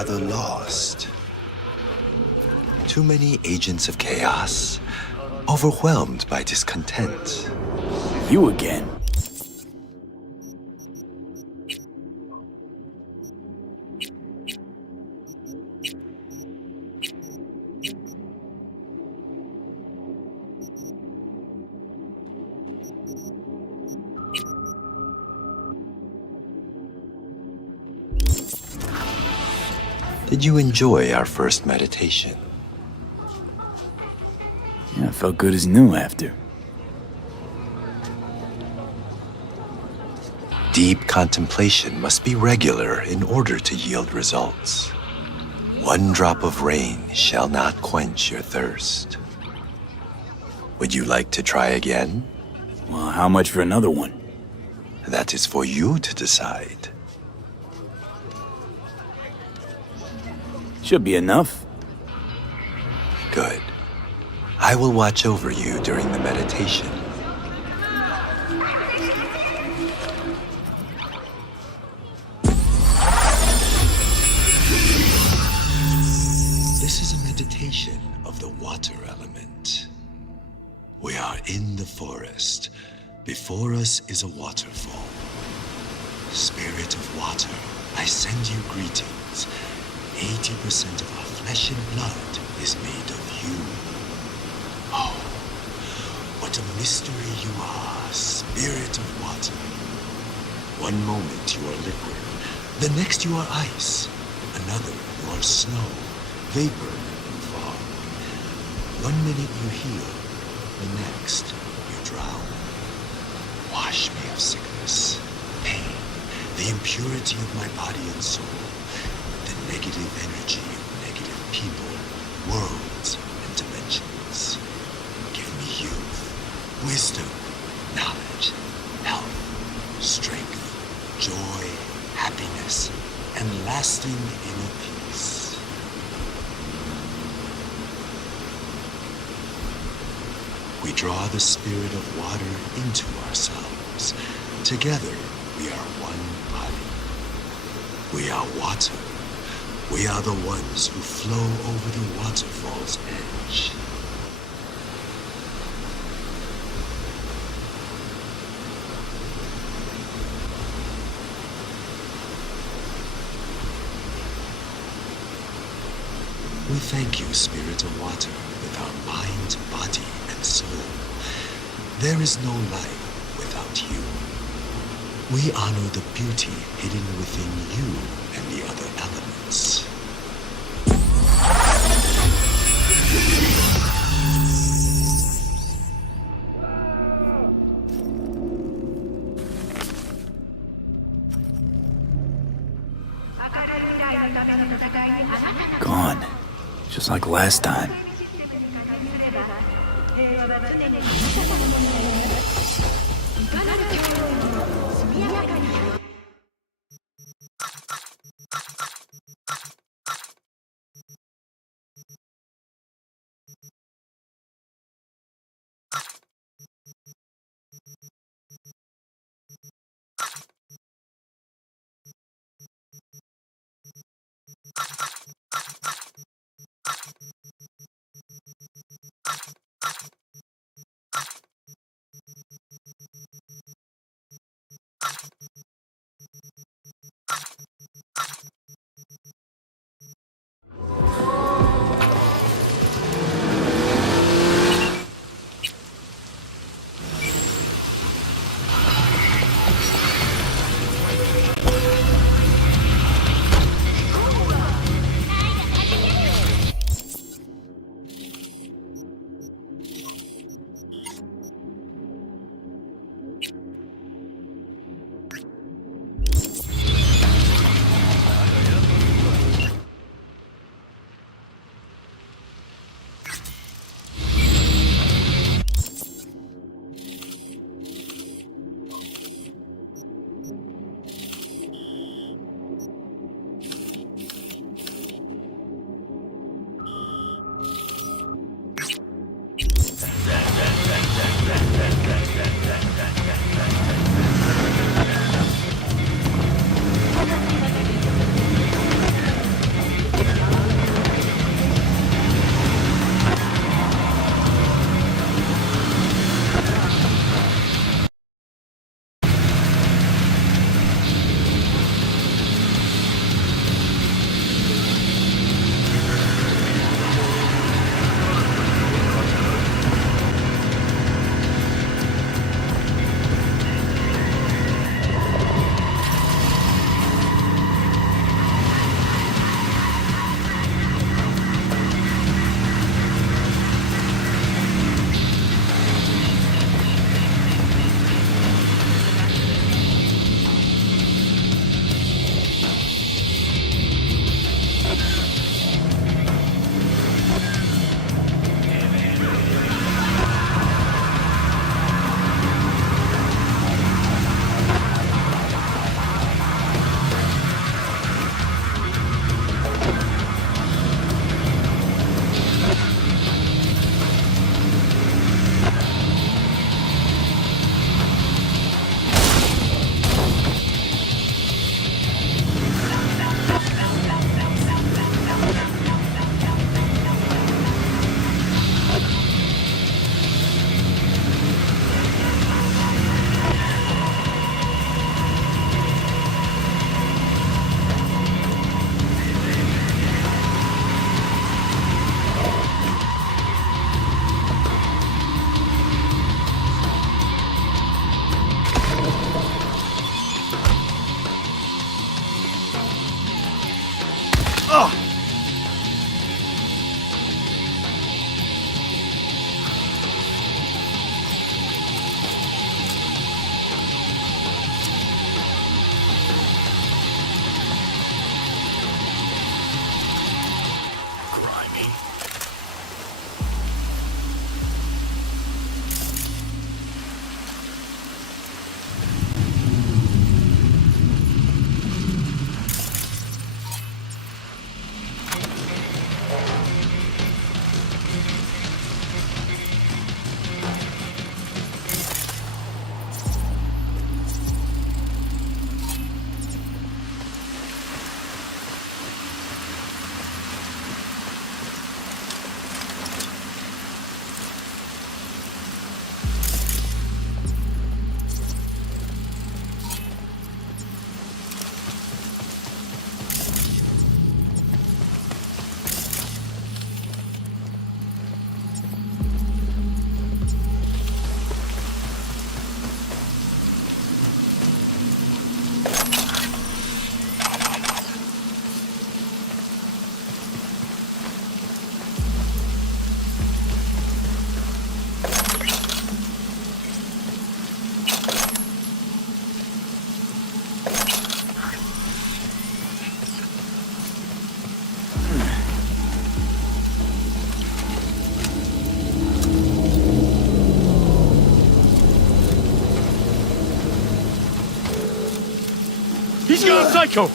rather lost. Too many agents of chaos, overwhelmed by discontent. You again. Did you enjoy our first meditation? Yeah, I felt good as new after. Deep contemplation must be regular in order to yield results. One drop of rain shall not quench your thirst. Would you like to try again? Well, how much for another one? That is for you to decide. Should be enough. Good. I will watch over you during the meditation. This is a meditation of the water element. We are in the forest. Before us is a waterfall. Spirit of water, I send you greetings. 80% of our flesh and blood is made of you. Oh, what a mystery you are, spirit of water. One moment you are liquid, the next you are ice, another you are snow, vapor, and fog. 1 minute you heal, the next you drown. Wash me of sickness, pain, the impurity of my body and soul, the negative energy of negative people, worlds, and dimensions. Give me youth, wisdom, knowledge, health, strength, joy, happiness, and lasting inner peace. We draw the spirit of water into ourselves. Together, we are one body. We are water. We are the ones who flow over the waterfall's edge. We thank you, Spirit of Water, with our mind, body, and soul. There is no life without you. We honor the beauty hidden within you and the other elements. Gone. Just like last time. psycho!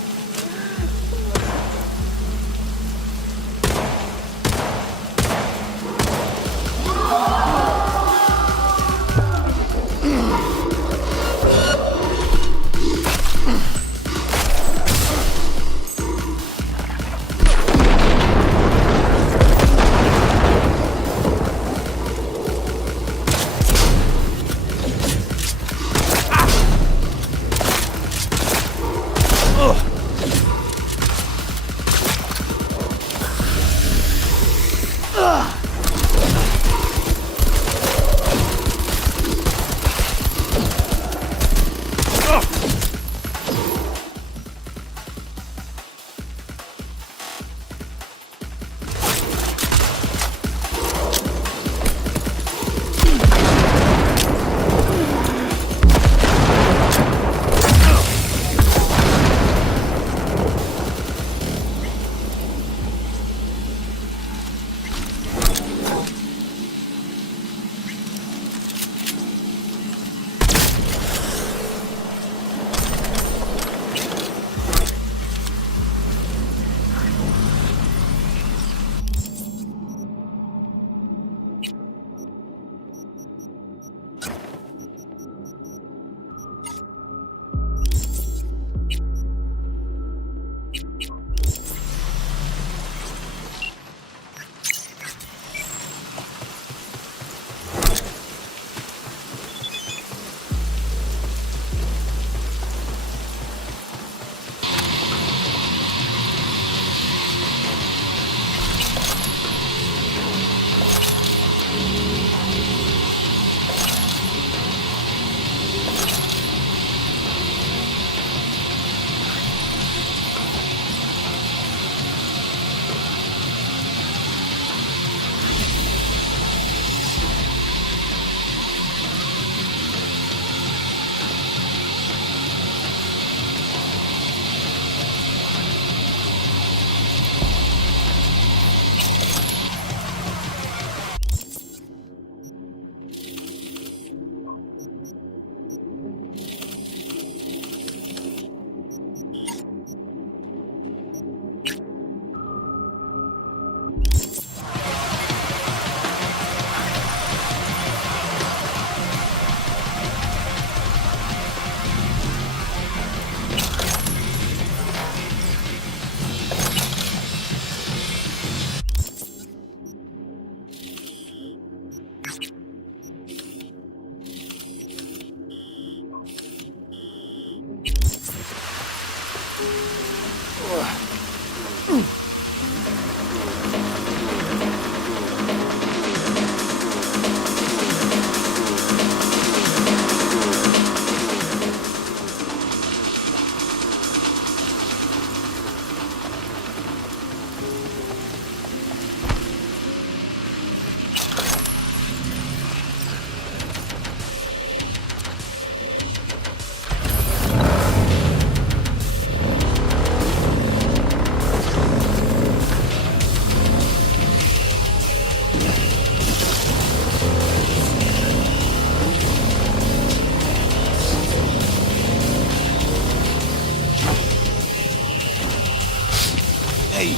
Hey,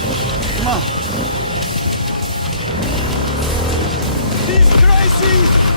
come on. He's crazy!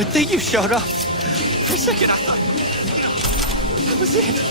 Good thing you showed up. For a second, I thought that was it.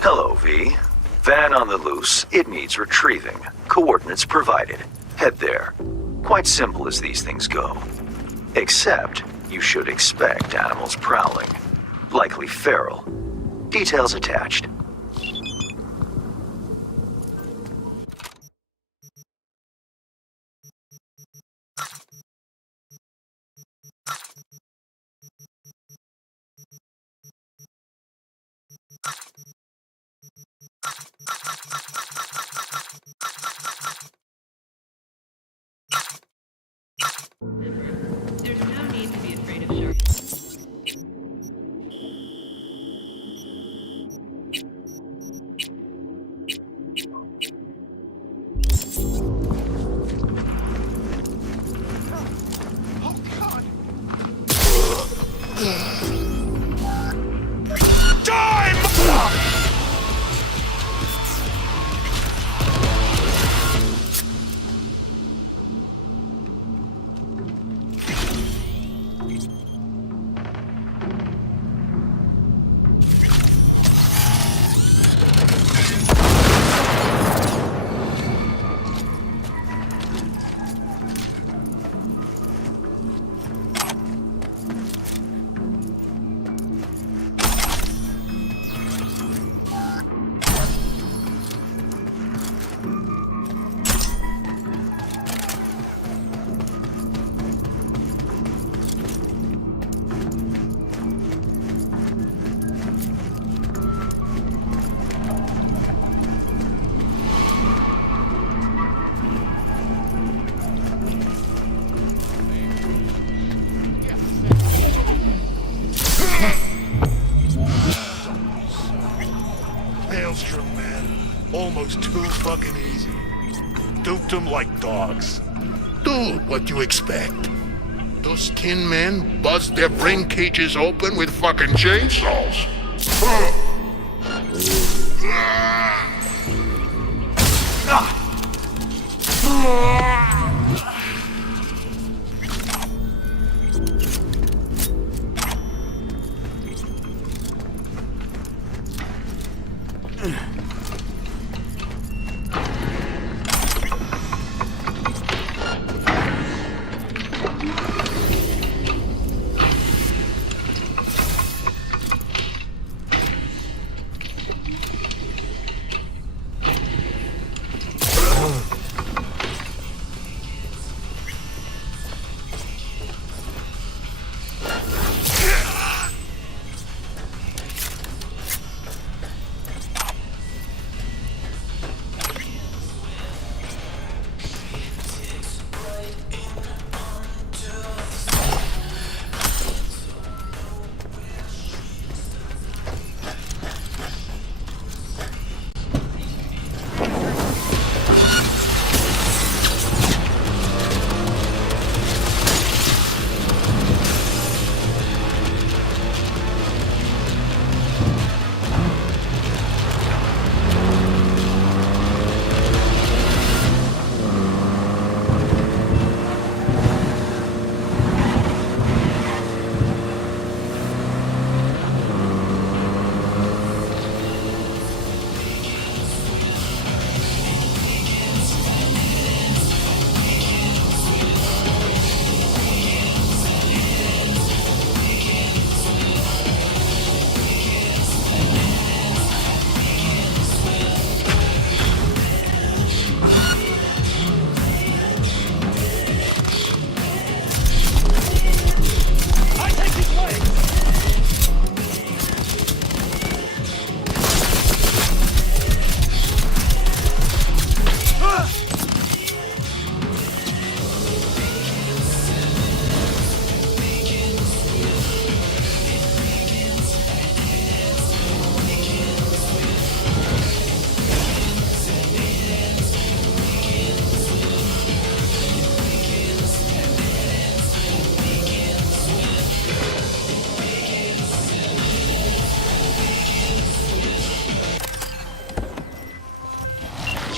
Hello, V. Van on the loose. It needs retrieving. Coordinates provided. Head there. Quite simple as these things go. Except, you should expect animals prowling. Likely feral. Details attached. There's no need to be afraid of sharks. Maelstrom, man. Almost too fucking easy. Duped them like dogs. Dude, what you expect? Those tin men buzz their brain cages open with fucking chainsaws.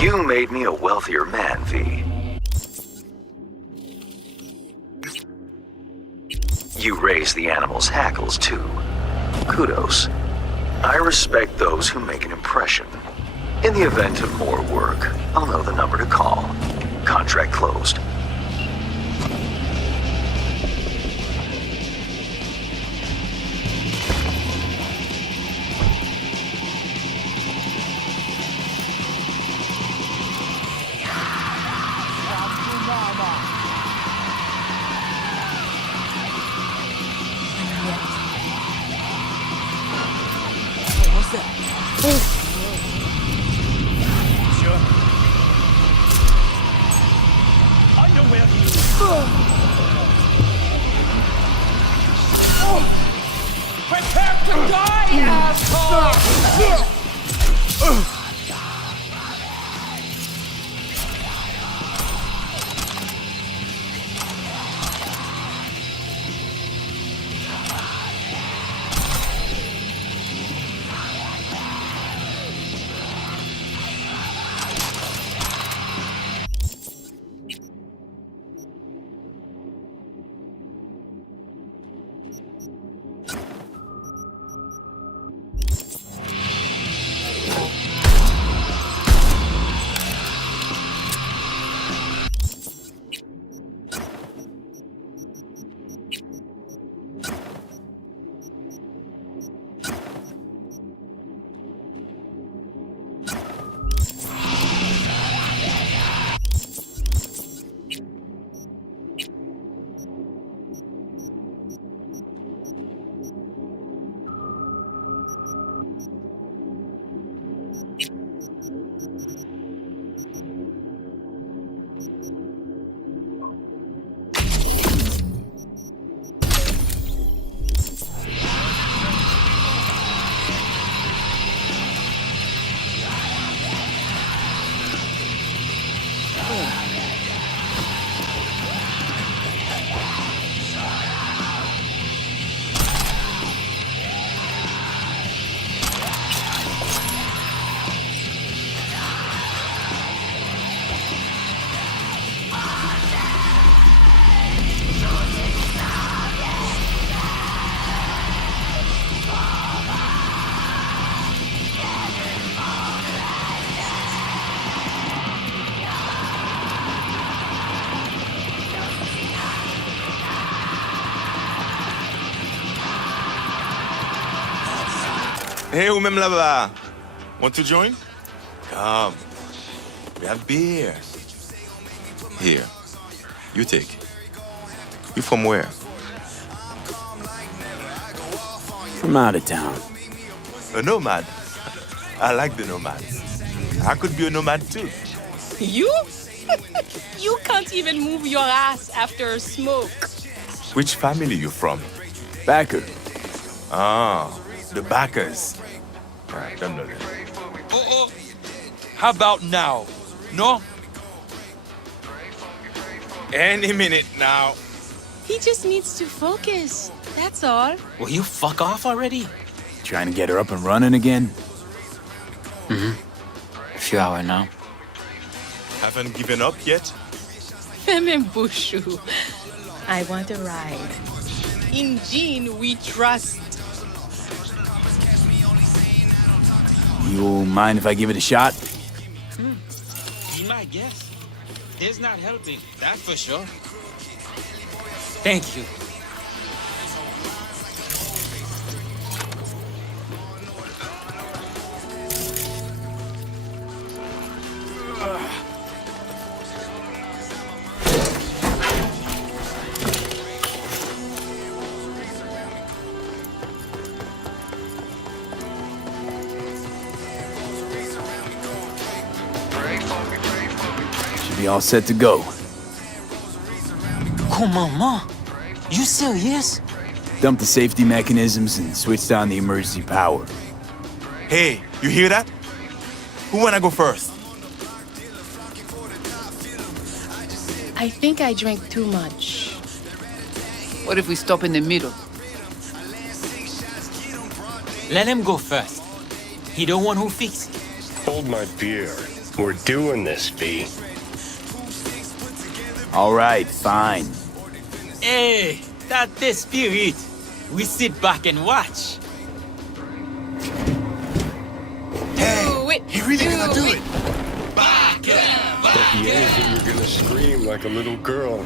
You made me a wealthier man, V. You raised the animal's hackles, too. Kudos. I respect those who make an impression. In the event of more work, I'll know the number to call. Contract closed. I know where he is. Prepare to die, asshole! Hey, ou même là-bas. Want to join? Come. We have beer. Here. You take. You from where? From out of town. A nomad. I like the nomads. I could be a nomad too. You? You can't even move your ass after a smoke. Which family you from? Backer. Ah, the backers. I don't know them. Oh. How about now? No? Any minute now. He just needs to focus. That's all. Will you fuck off already? Trying to get her up and running again? A few hours now. Haven't given up yet? Femme Bushu. I want a ride. In Jean, we trust. You mind if I give it a shot? Be my guest. There's not helping, that's for sure. Thank you. Should be all set to go. Come on, Ma. You serious? Dump the safety mechanisms and switch on the emergency power. Hey, you hear that? Who wanna go first? I think I drank too much. What if we stop in the middle? Let him go first. He the one who fixed it. Hold my beer. We're doing this, V. All right, fine. Hey, that's the spirit. We sit back and watch. Do it. He really gonna do it. At the end, you're gonna scream like a little girl.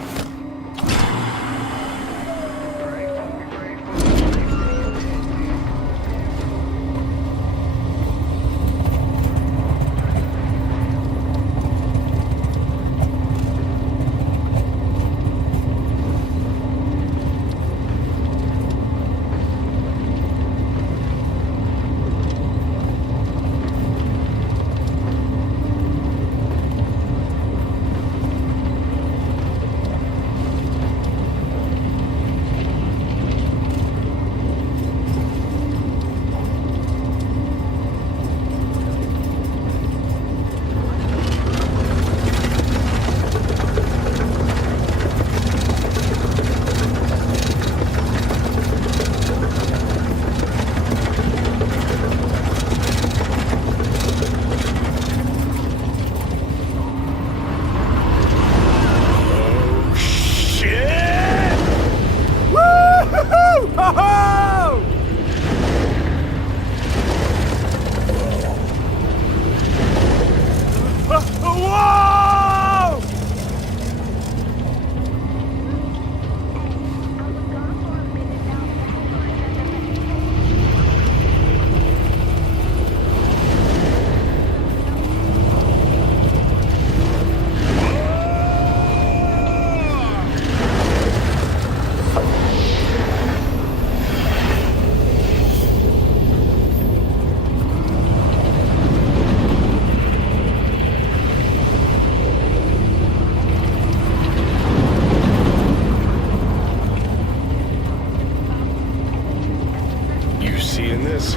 You seeing this?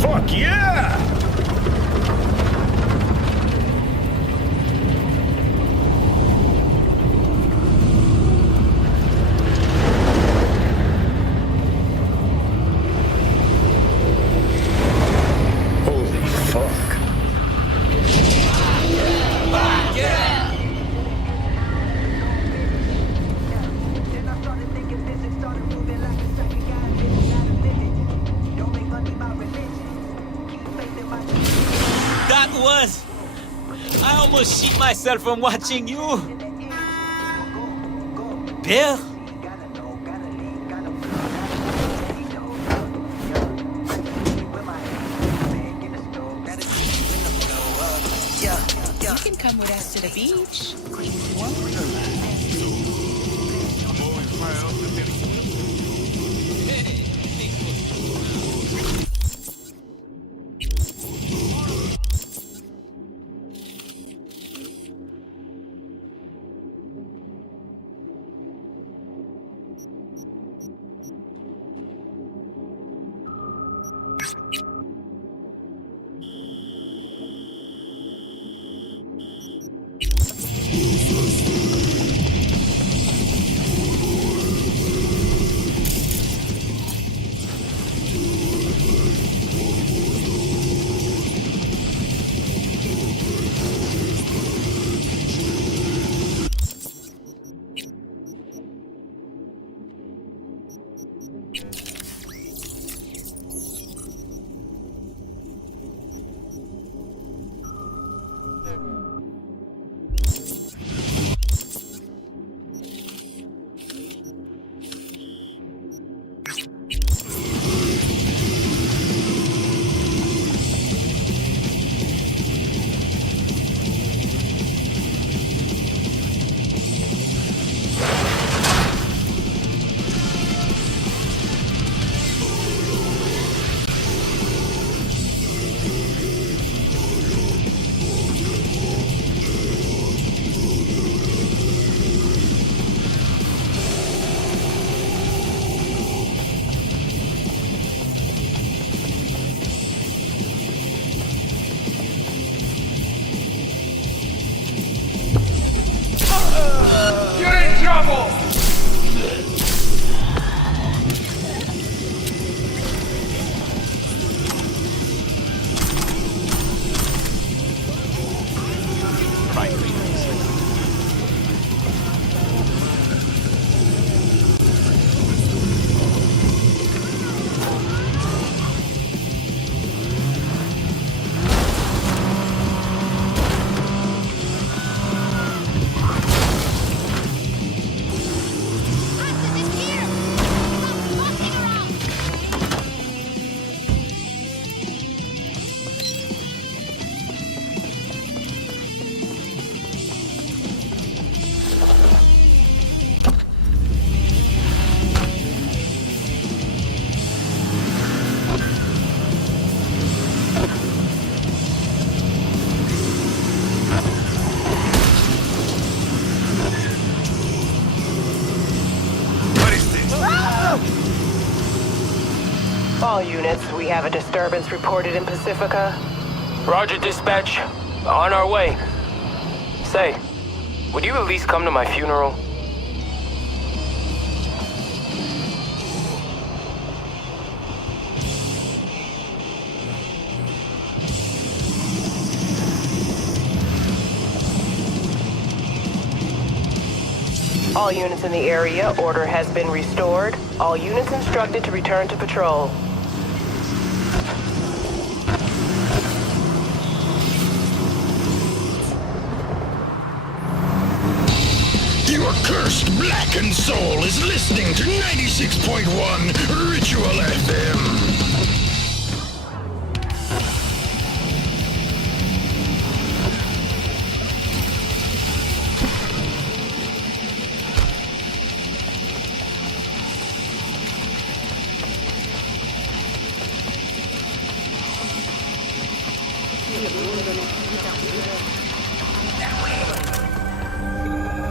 Fuck yeah! Holy fuck. That was... I almost shit myself from watching you. Bill? You can come with us to the beach. All units, we have a disturbance reported in Pacifica. Roger, dispatch. On our way. Say, would you at least come to my funeral? All units in the area, order has been restored. All units instructed to return to patrol. Your cursed blackened soul is listening to 96.1 Ritual FM.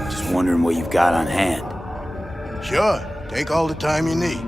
Just wondering what you've got on hand. Sure. Take all the time you need.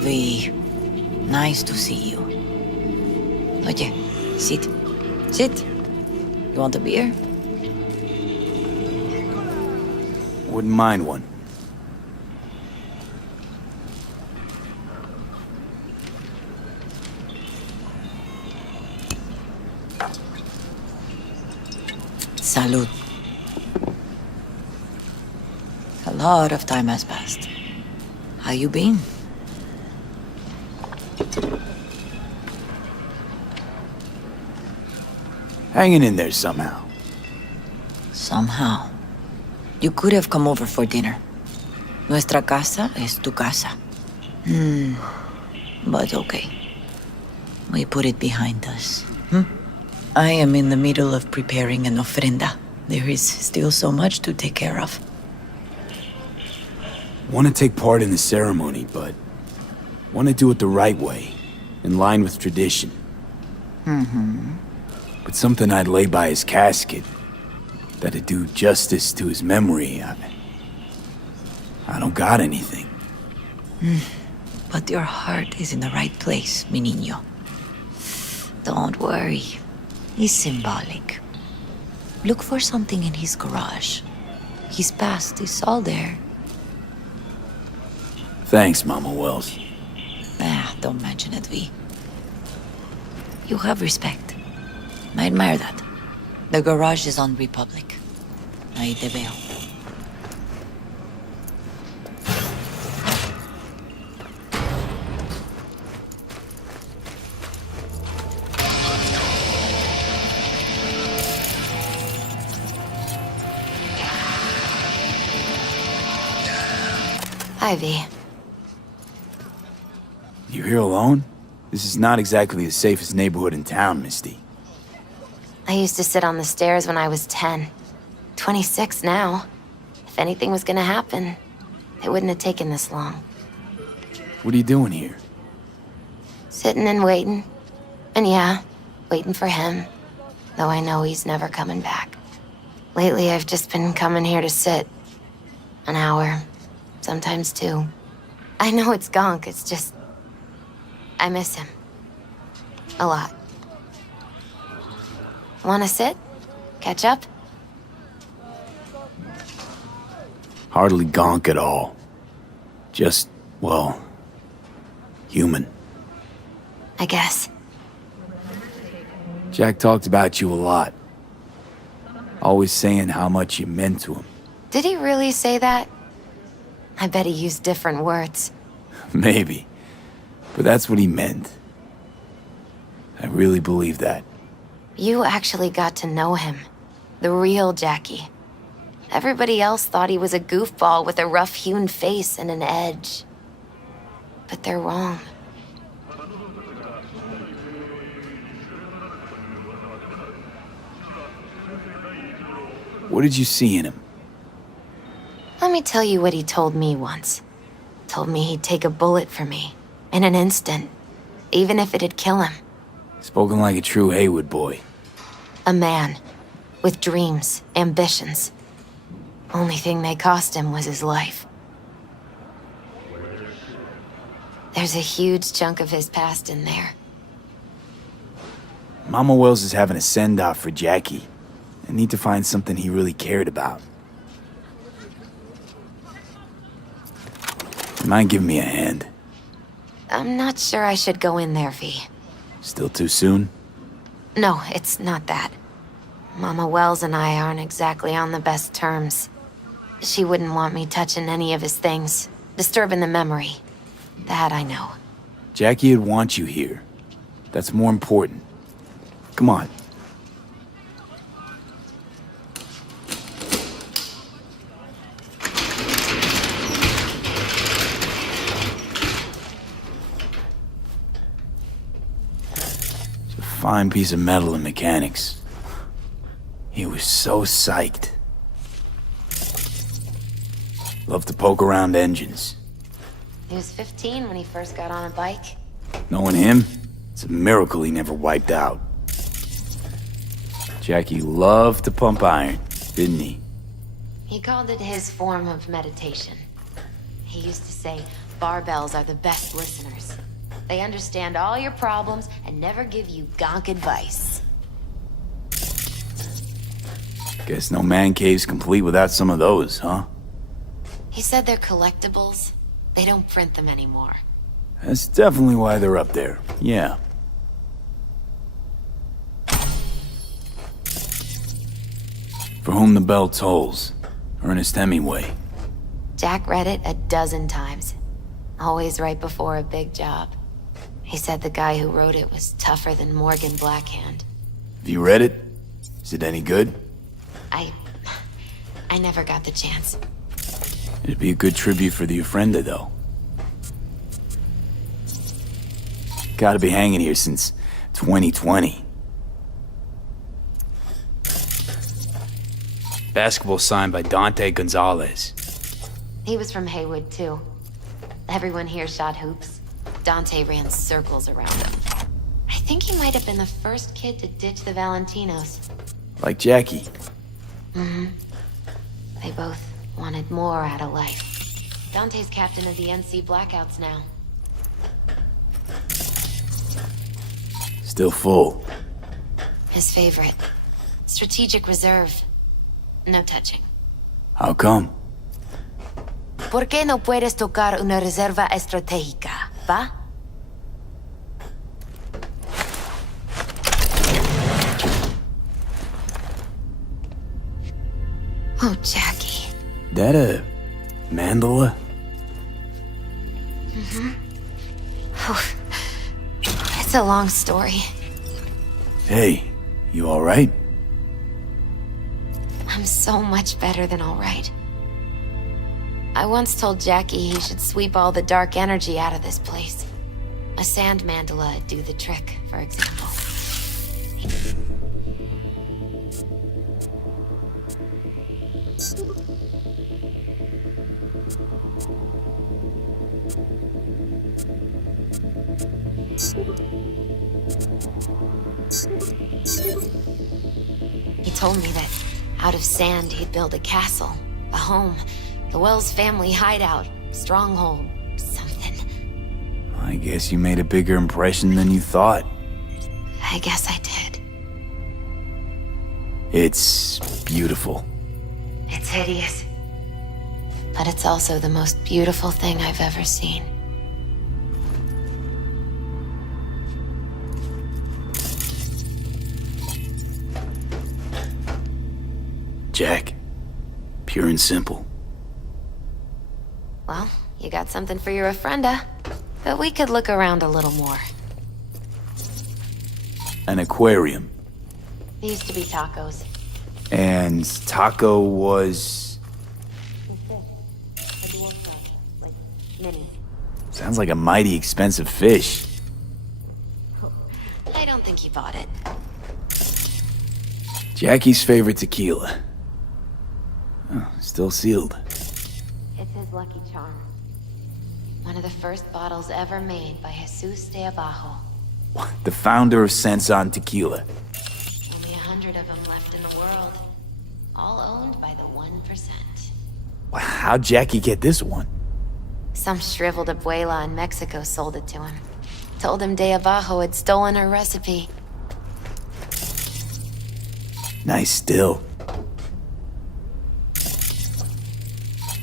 V, nice to see you. Oye, sit. Sit. You want a beer? Wouldn't mind one. Salud. A lot of time has passed. How you been? Hanging in there somehow. Somehow. You could have come over for dinner. Nuestra casa es tu casa. But okay. We put it behind us. I am in the middle of preparing an ofrenda. There is still so much to take care of. Want to take part in the ceremony, but want to do it the right way, in line with tradition. But something I'd lay by his casket, that'd do justice to his memory. I don't got anything. But your heart is in the right place, mi niño. Don't worry. He's symbolic. Look for something in his garage. His past is all there. Thanks, Mama Wells. Don't mention it, V. You have respect. I admire that. The garage is on Republic. Ahí te veo. Hi, V. You here alone? This is not exactly the safest neighborhood in town, Misty. I used to sit on the stairs when I was 10. 26 now. If anything was gonna happen, it wouldn't have taken this long. What are you doing here? Sitting and waiting. And yeah, waiting for him. Though I know he's never coming back. Lately, I've just been coming here to sit. An hour. Sometimes 2. I know it's gunk, it's just... I miss him. A lot. Wanna sit? Catch up? Hardly gonk at all. Just, well, human. I guess. Jack talked about you a lot. Always saying how much you meant to him. Did he really say that? I bet he used different words. Maybe. But that's what he meant. I really believe that. You actually got to know him. The real Jackie. Everybody else thought he was a goofball with a rough-hewn face and an edge. But they're wrong. What did you see in him? Let me tell you what he told me once. Told me he'd take a bullet for me. In an instant. Even if it'd kill him. Spoken like a true Haywood boy. A man. With dreams, ambitions. Only thing they cost him was his life. There's a huge chunk of his past in there. Mama Wells is having a send-off for Jackie. I need to find something he really cared about. You mind giving me a hand? I'm not sure I should go in there, V. Still too soon? No, it's not that. Mama Wells and I aren't exactly on the best terms. She wouldn't want me touching any of his things, disturbing the memory. That I know. Jackie would want you here. That's more important. Come on. It's a fine piece of metal in mechanics. He was so psyched. Loved to poke around engines. He was 15 when he first got on a bike. Knowing him, it's a miracle he never wiped out. Jackie loved to pump iron, didn't he? He called it his form of meditation. He used to say, barbells are the best listeners. They understand all your problems and never give you gonk advice. Guess no man cave's complete without some of those, huh? He said they're collectibles. They don't print them anymore. That's definitely why they're up there, yeah. For whom the bell tolls. Ernest Hemingway. Jack read it a dozen times. Always right before a big job. He said the guy who wrote it was tougher than Morgan Blackhand. Have you read it? Is it any good? I never got the chance. It'd be a good tribute for the Ofrenda, though. Gotta be hanging here since 2020. Basketball signed by Dante Gonzalez. He was from Haywood, too. Everyone here shot hoops. Dante ran circles around him. I think he might have been the first kid to ditch the Valentinos. Like Jackie. Mm-hmm. They both wanted more out of life. Dante's captain of the NC Blackouts now. Still full. His favorite. Strategic reserve. No touching. How come? ¿Por qué no puedes tocar una reserva estratégica, va? Oh, Jackie. That a mandala? Mm-hmm. Oh, it's a long story. Hey, you alright? I'm so much better than all right. I once told Jackie he should sweep all the dark energy out of this place. A sand mandala would do the trick, for example. He told me that out of sand he'd build a castle, a home, the Wells family hideout, stronghold, something. I guess you made a bigger impression than you thought. I guess I did. It's beautiful. It's hideous. But it's also the most beautiful thing I've ever seen. Jack. Pure and simple. Well, you got something for your ofrenda. But we could look around a little more. An aquarium. These used to be tacos. And Taco was... Like, mini. Sounds like a mighty expensive fish. I don't think he bought it. Jackie's favorite tequila. Oh, still sealed. It's his lucky charm. One of the first bottles ever made by Jesus de Abajo. The founder of Sensan Tequila. Only 100 of them left in the world. All owned by the 1%. How'd Jackie get this one? Some shriveled abuela in Mexico sold it to him. Told him de Abajo had stolen her recipe. Nice still.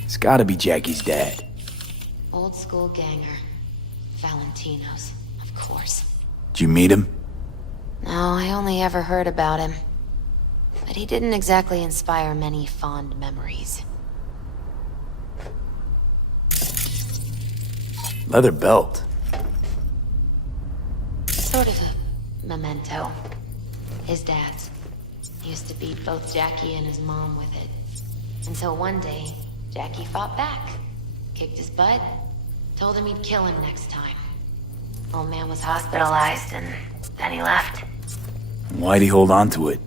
It's gotta be Jackie's dad. Old school ganger. Valentino's, of course. Did you meet him? No, I only ever heard about him. But he didn't exactly inspire many fond memories. Leather belt. Sort of a memento. His dad's. He used to beat both Jackie and his mom with it. Until one day, Jackie fought back. Kicked his butt. Told him he'd kill him next time. Old man was hospitalized and then he left. Why'd he hold on to it?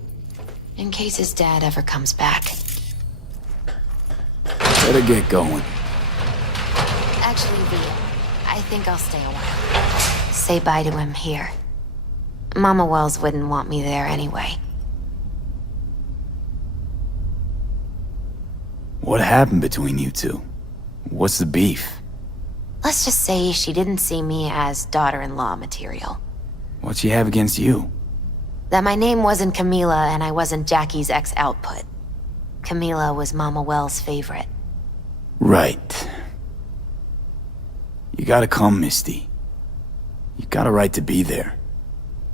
In case his dad ever comes back. Better get going. Actually, V, I think I'll stay a while. Say bye to him here. Mama Wells wouldn't want me there anyway. What happened between you two? What's the beef? Let's just say she didn't see me as daughter-in-law material. What'd she have against you? That my name wasn't Camila and I wasn't Jackie's ex-output. Camila was Mama Wells' favorite. Right. You gotta come, Misty. You got a right to be there.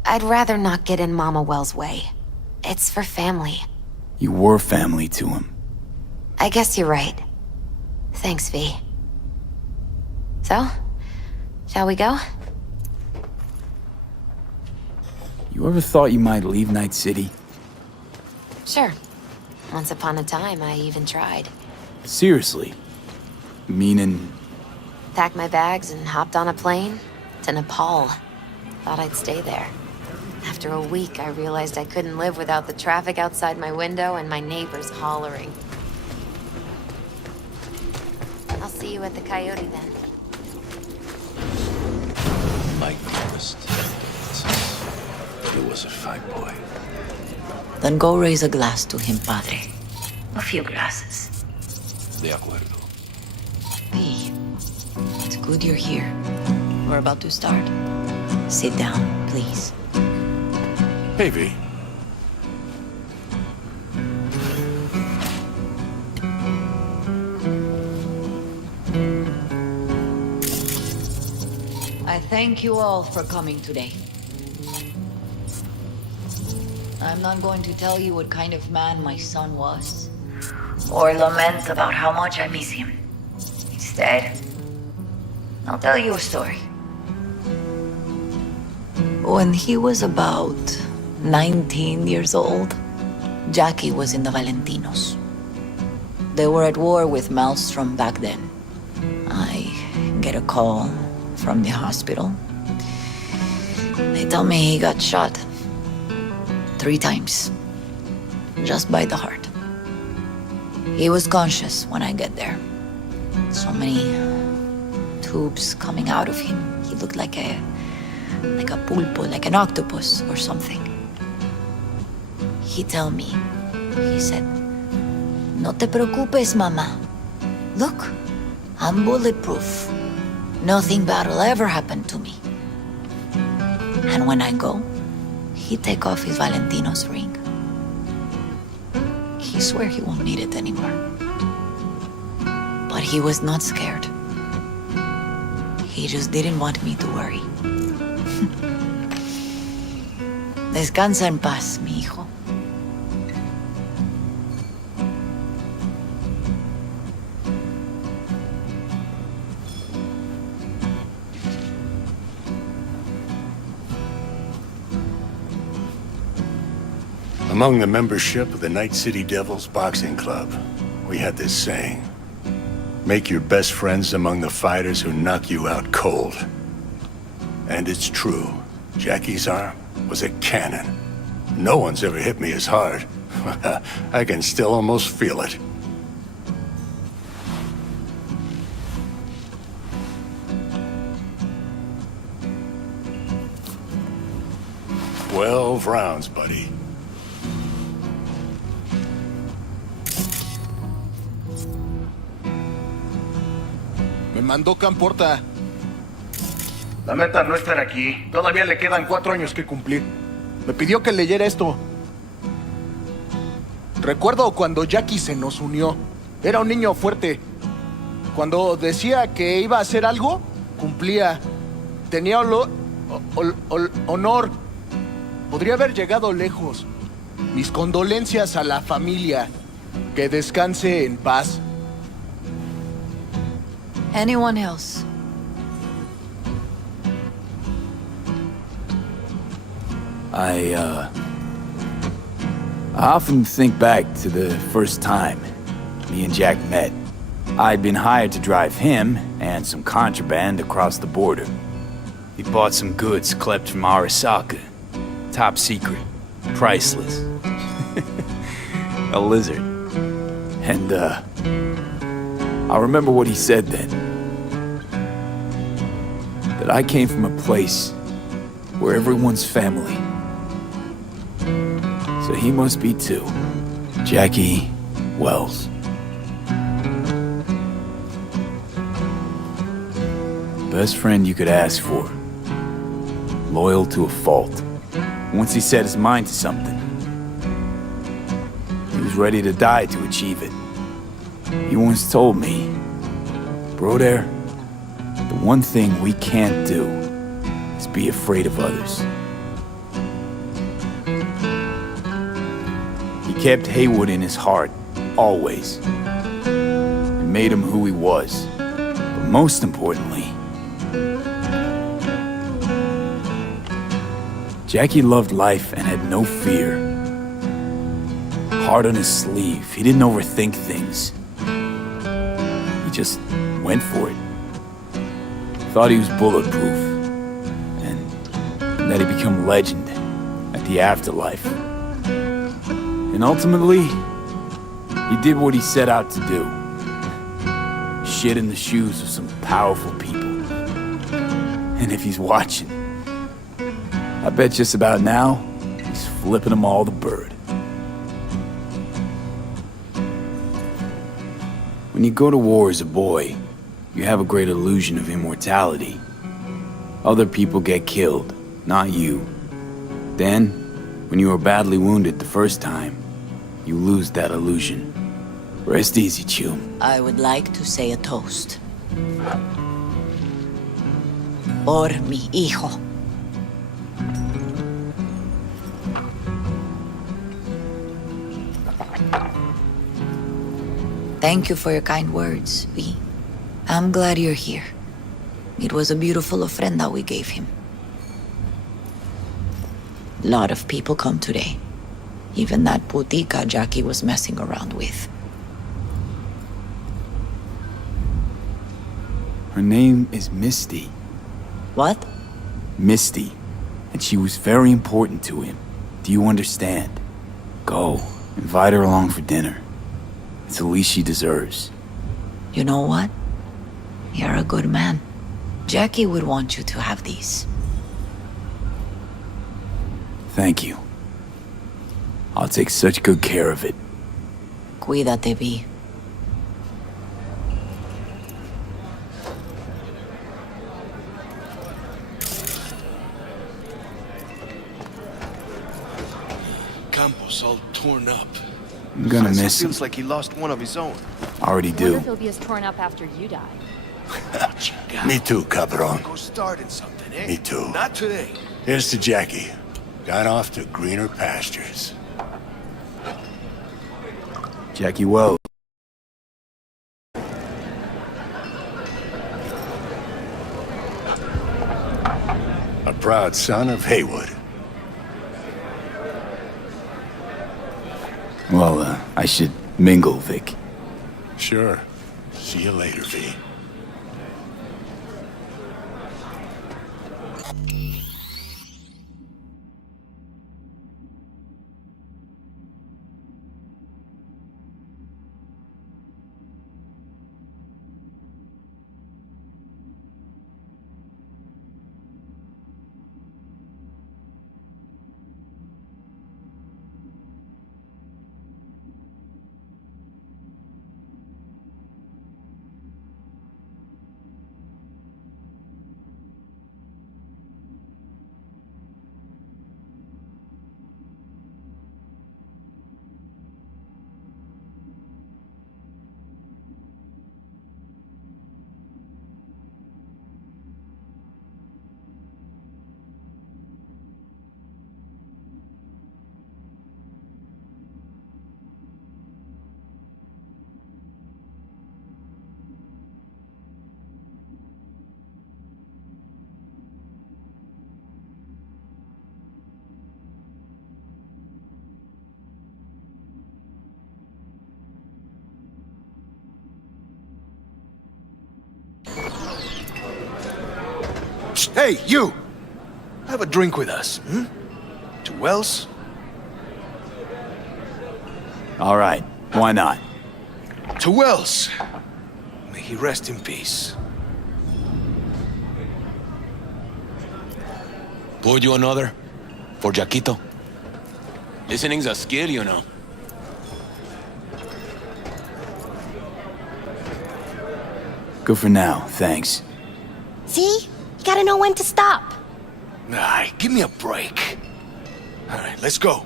I'd rather not get in Mama Wells' way. It's for family. You were family to him. I guess you're right. Thanks, V. So, shall we go? You ever thought you might leave Night City? Sure. Once upon a time, I even tried. Seriously? Meaning... Packed my bags and hopped on a plane to Nepal. Thought I'd stay there. After a week, I realized I couldn't live without the traffic outside my window and my neighbors hollering. I'll see you at the Coyote then. My deepest condolences. He was a fine boy. Then go raise a glass to him, Padre. A few glasses. De acuerdo. V, it's good you're here. We're about to start. Sit down, please. Hey, V. I thank you all for coming today. I'm not going to tell you what kind of man my son was, or lament about how much I miss him. Instead, I'll tell you a story. When he was about 19 years old, Jackie was in the Valentinos. They were at war with Maelstrom back then. I get a call from the hospital. They tell me he got shot 3 times, just by the heart. He was conscious when I get there. So many tubes coming out of him. He looked like a pulpo, like an octopus or something. He tell me, he said, "No te preocupes, mama. Look, I'm bulletproof. Nothing bad will ever happen to me." And when I go, he take off his Valentino's ring. He swear he won't need it anymore. But he was not scared. He just didn't want me to worry. Descansa en paz, mi hijo. Among the membership of the Night City Devils Boxing Club, we had this saying: make your best friends among the fighters who knock you out cold. And it's true. Jackie's arm was a cannon. No one's ever hit me as hard. I can still almost feel it. "12 rounds, buddy." Me mandó Camporta. Lamenta no estar aquí. Todavía le quedan 4 años que cumplir. Me pidió que leyera esto. Recuerdo cuando Jackie se nos unió. Era un niño fuerte. Cuando decía que iba a hacer algo, cumplía. Tenía honor. Podría haber llegado lejos. Mis condolencias a la familia. Que descanse en paz. Anyone else? I often think back to the first time me and Jack met. I'd been hired to drive him and some contraband across the border. He bought some goods klept from Arasaka. Top secret. Priceless. A lizard. And, I remember what he said then. That I came from a place where everyone's family. So he must be too. Jackie Wells. Best friend you could ask for. Loyal to a fault. Once he set his mind to something, he was ready to die to achieve it. He once told me, "Brother, the one thing we can't do is be afraid of others." He kept Haywood in his heart, always. It made him who he was. But most importantly, Jackie loved life and had no fear. Heart on his sleeve, he didn't overthink things. He just went for it. Thought he was bulletproof, and that he'd become legend at the afterlife. And ultimately, he did what he set out to do. Shit in the shoes of some powerful people. And if he's watching, I bet just about now, he's flipping them all the bird. When you go to war as a boy, you have a great illusion of immortality. Other people get killed, not you. Then, When you are badly wounded the first time, you lose that illusion. Rest easy, Chew. I would like to say a toast. Por mi hijo. Thank you for your kind words, V. I'm glad you're here. It was a beautiful ofrenda we gave him. A lot of people come today. Even that putica Jackie was messing around with. Her name is Misty. What? Misty. And she was very important to him. Do you understand? Go. Invite her along for dinner. It's the least she deserves. You know what? You're a good man. Jackie would want you to have these. Thank you. I'll take such good care of it. Cuídate, V. Campos all torn up. I'm gonna miss him. Feels like he lost one of his own. Already I wonder do. if he'll be as torn up after you die. Me too, cabron. Go starting something, eh? Me too. Not today. Here's to Jackie. Gone off to greener pastures. Jackie Wells. A proud son of Haywood. Well, I should mingle, Vic. Sure. See you later, V. Hey, you! Have a drink with us, hmm? To Wells? All right. Why not? To Wells! May he rest in peace. Poured you another? For Jaquito? Listening's a skill, you know. Good for now, thanks. See? You gotta know when to stop. Nah, give me a break. All right, let's go.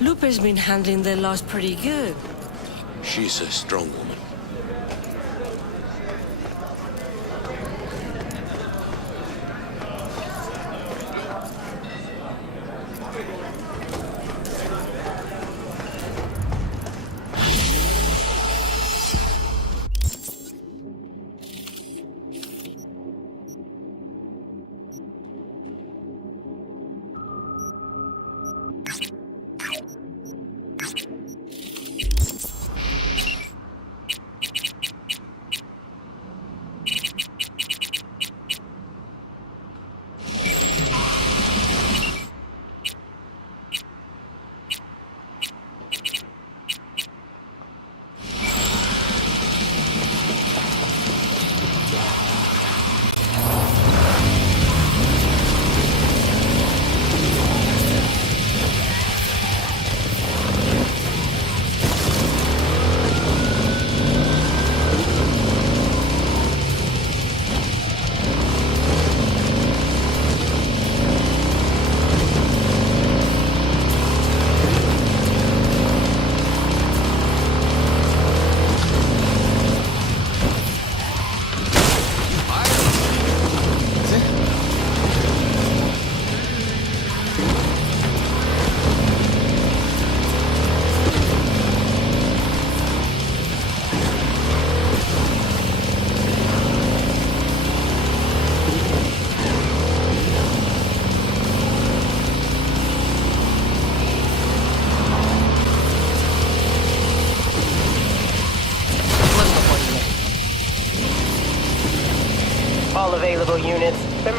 Lupe's been handling their loss pretty good. She's a strong woman.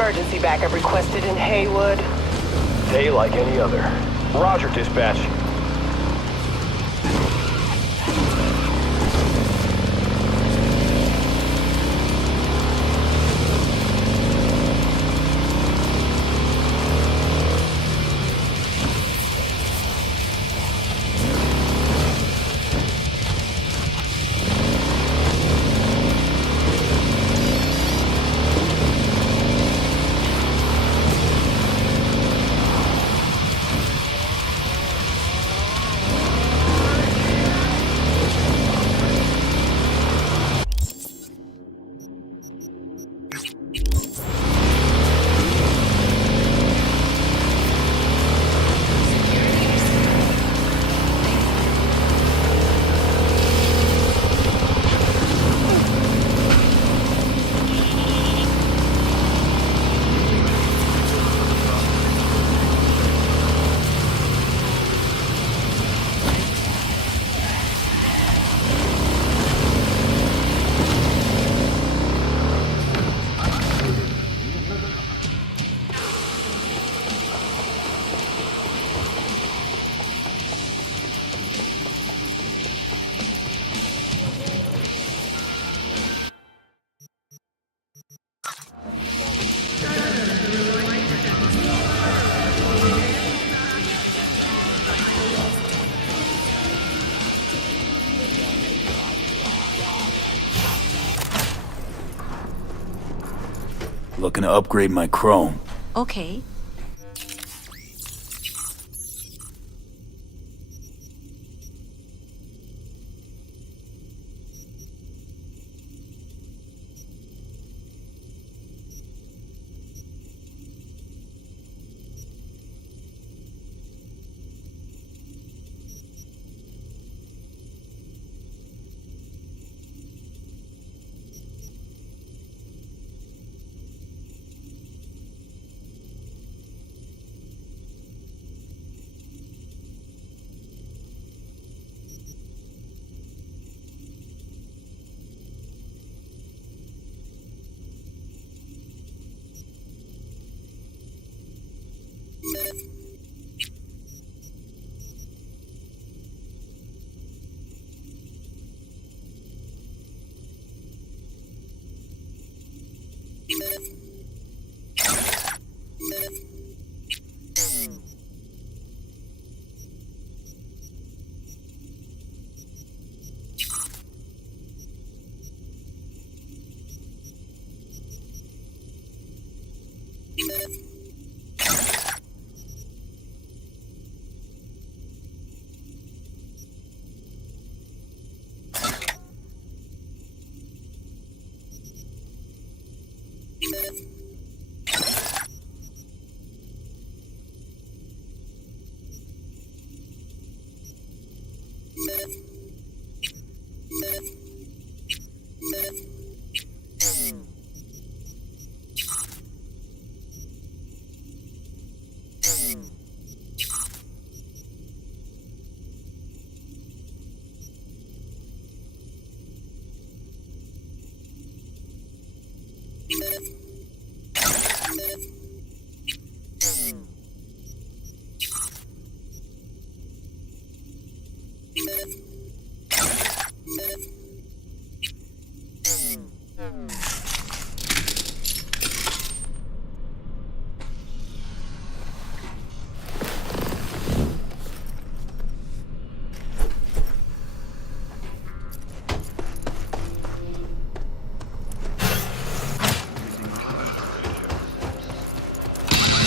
Emergency backup requested in Haywood. Day like any other. Roger, dispatch. Looking to upgrade my chrome. Okay.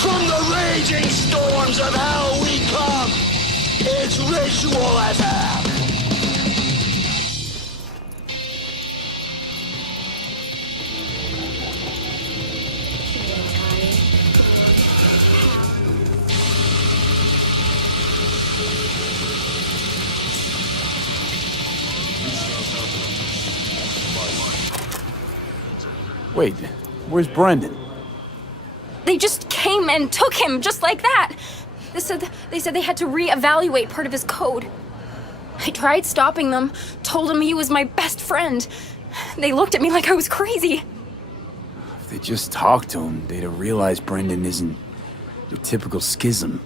From the raging storms of hell we come. It's ritual FM. Wait, where's Brendan? They just came and took him, just like that. They said they had to reevaluate part of his code. I tried stopping them, told him he was my best friend. They looked at me like I was crazy. If they could just talk to him, they'd have realized Brendan isn't your typical schism.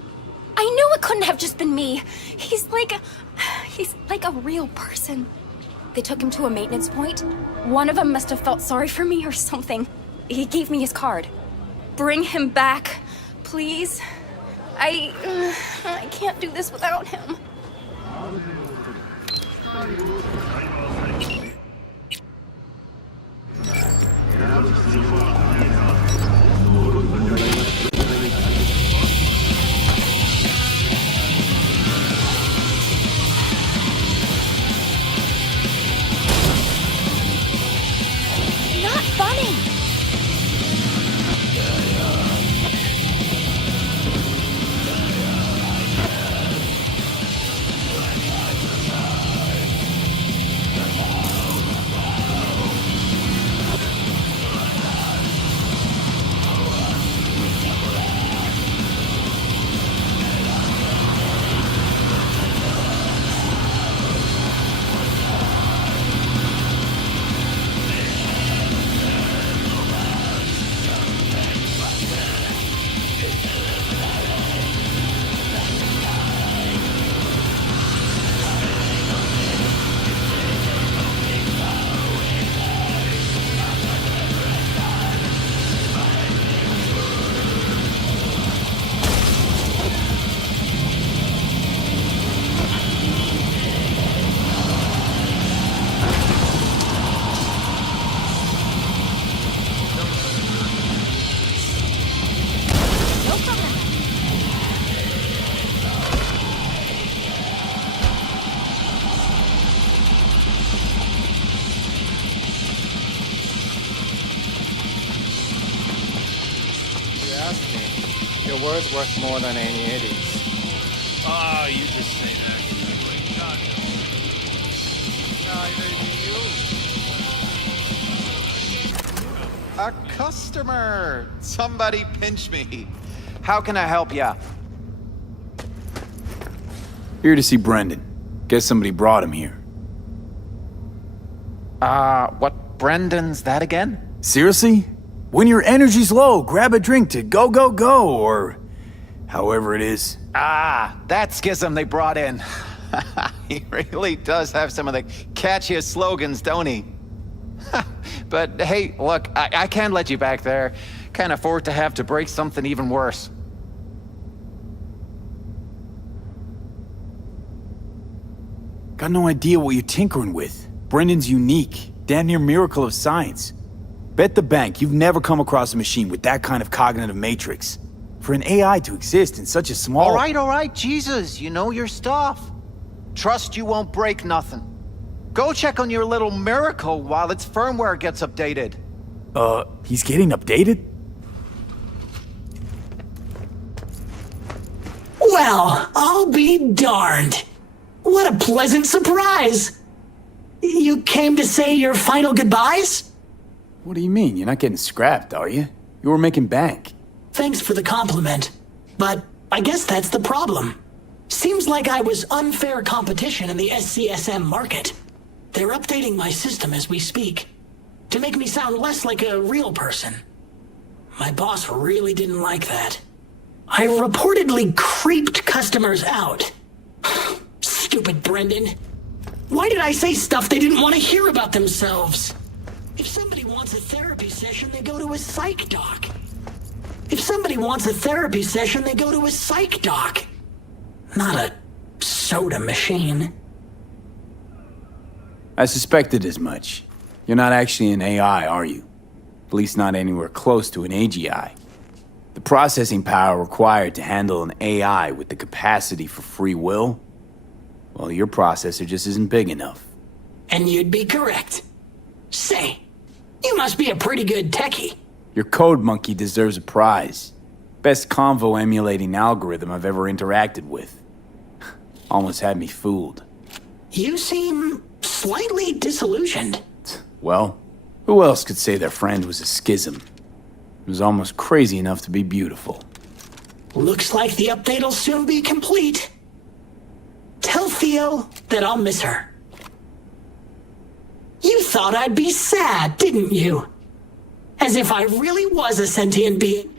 I knew it couldn't have just been me. He's like a real person. They took him to a maintenance point. One of them must have felt sorry for me or something. He gave me his card. Bring him back, please. I can't do this without him. Not funny. Your word's worth more than any idiots. Ah, you just say that. God, no. A customer! Somebody pinch me. How can I help ya? Here to see Brendan. Guess somebody brought him here. What Brendan's that again? Seriously? When your energy's low, grab a drink to go, go, go, or however it is. Ah, that schism they brought in. He really does have some of the catchiest slogans, don't he? But hey, look, I can't let you back there. Can't afford to have to break something even worse. Got no idea what you're tinkering with. Brendan's unique. Damn near miracle of science. Bet the bank you've never come across a machine with that kind of cognitive matrix. For an AI to exist in such a small... All right, Jesus, you know your stuff. Trust you won't break nothing. Go check on your little miracle while its firmware gets updated. He's getting updated? Well, I'll be darned. What a pleasant surprise. You came to say your final goodbyes? What do you mean? You're not getting scrapped, are you? You were making bank. Thanks for the compliment, but I guess that's the problem. Seems like I was unfair competition in the SCSM market. They're updating my system as we speak, to make me sound less like a real person. My boss really didn't like that. I reportedly creeped customers out. Stupid Brendan. Why did I say stuff they didn't want to hear about themselves? If somebody wants a therapy session, they go to a psych doc. If somebody wants a therapy session, they go to a psych doc. Not a soda machine. I suspected as much. You're not actually an AI, are you? At least not anywhere close to an AGI. The processing power required to handle an AI with the capacity for free will? Well, your processor just isn't big enough. And you'd be correct. Say, you must be a pretty good techie. Your code monkey deserves a prize. Best convo emulating algorithm I've ever interacted with. Almost had me fooled. You seem slightly disillusioned. Well, who else could say their friend was a schism? It was almost crazy enough to be beautiful. Looks like the update'll soon be complete. Tell Theo that I'll miss her. You thought I'd be sad, didn't you? As if I really was a sentient being.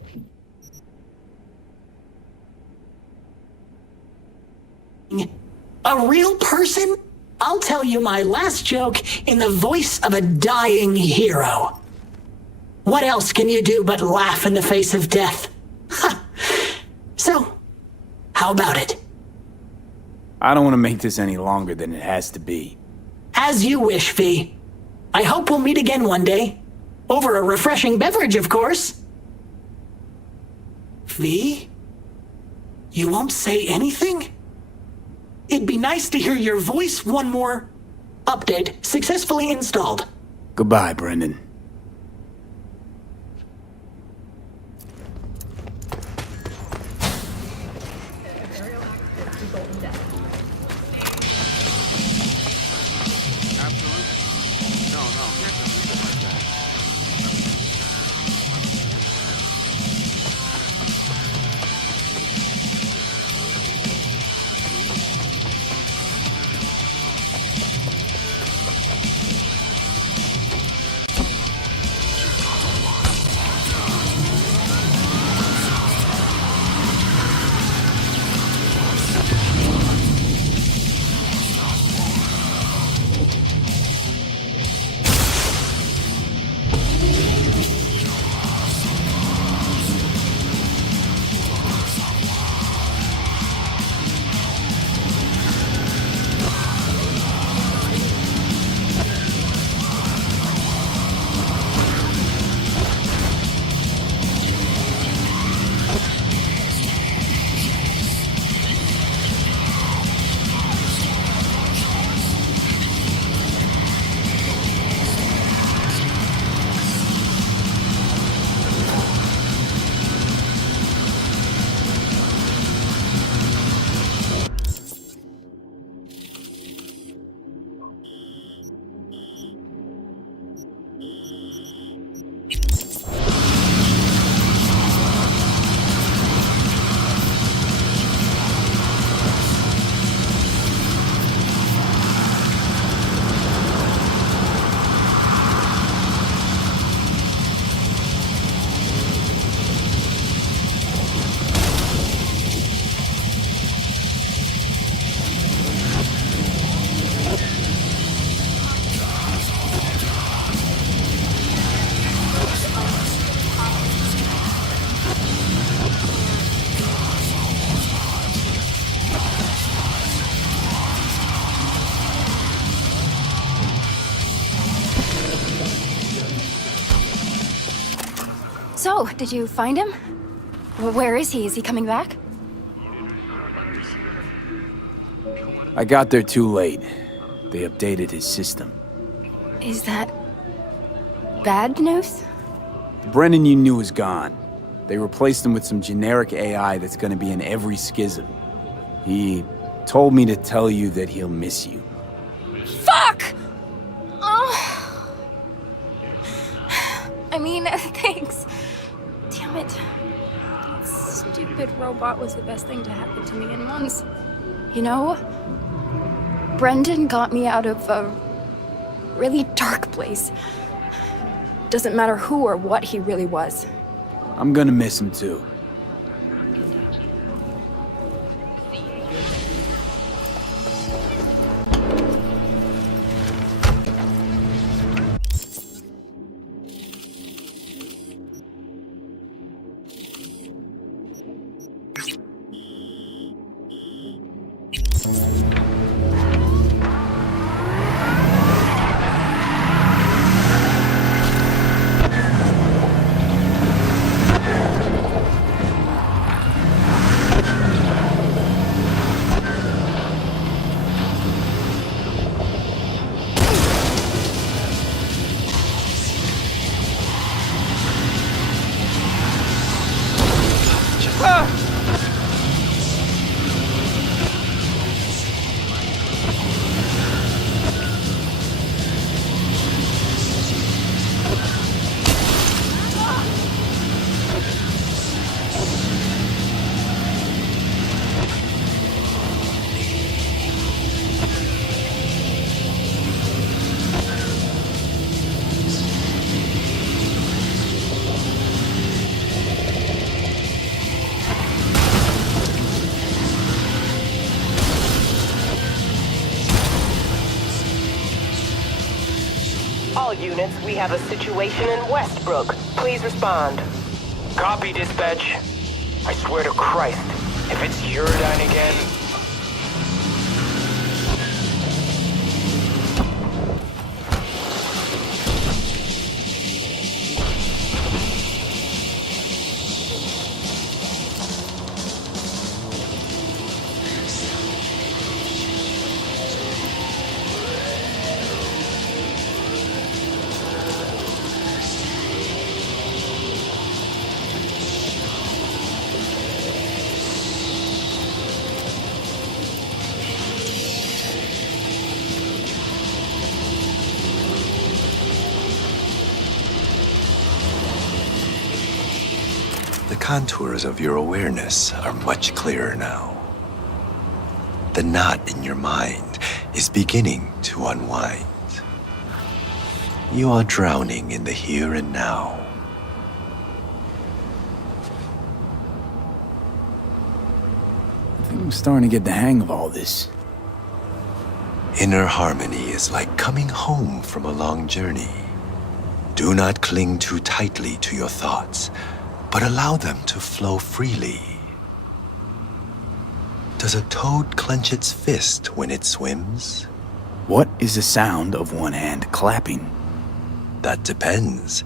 A real person? I'll tell you my last joke in the voice of a dying hero. What else can you do but laugh in the face of death? So, how about it? I don't want to make this any longer than it has to be. As you wish, V. I hope we'll meet again one day. Over a refreshing beverage, of course. V? You won't say anything? It'd be nice to hear your voice one more. Update successfully installed. Goodbye, Brendan. So, did you find him? Where is he? Is he coming back? I got there too late. They updated his system. Is that bad news? The Brendan you knew is gone. They replaced him with some generic AI that's gonna be in every schism. He told me to tell you that he'll miss you. Fuck! Oh. I mean, thanks. Damn it. That stupid robot was the best thing to happen to me in months. You know, Brendan got me out of a really dark place. Doesn't matter who or what he really was. I'm gonna miss him too. units, we have a situation in Westbrook. Please respond. Copy, dispatch. I swear to Christ, if it's Uridine again... The contours of your awareness are much clearer now. The knot in your mind is beginning to unwind. You are drowning in the here and now. I think I'm starting to get the hang of all this. Inner harmony is like coming home from a long journey. Do not cling too tightly to your thoughts, but allow them to flow freely. Does a toad clench its fist when it swims? What is the sound of one hand clapping? That depends.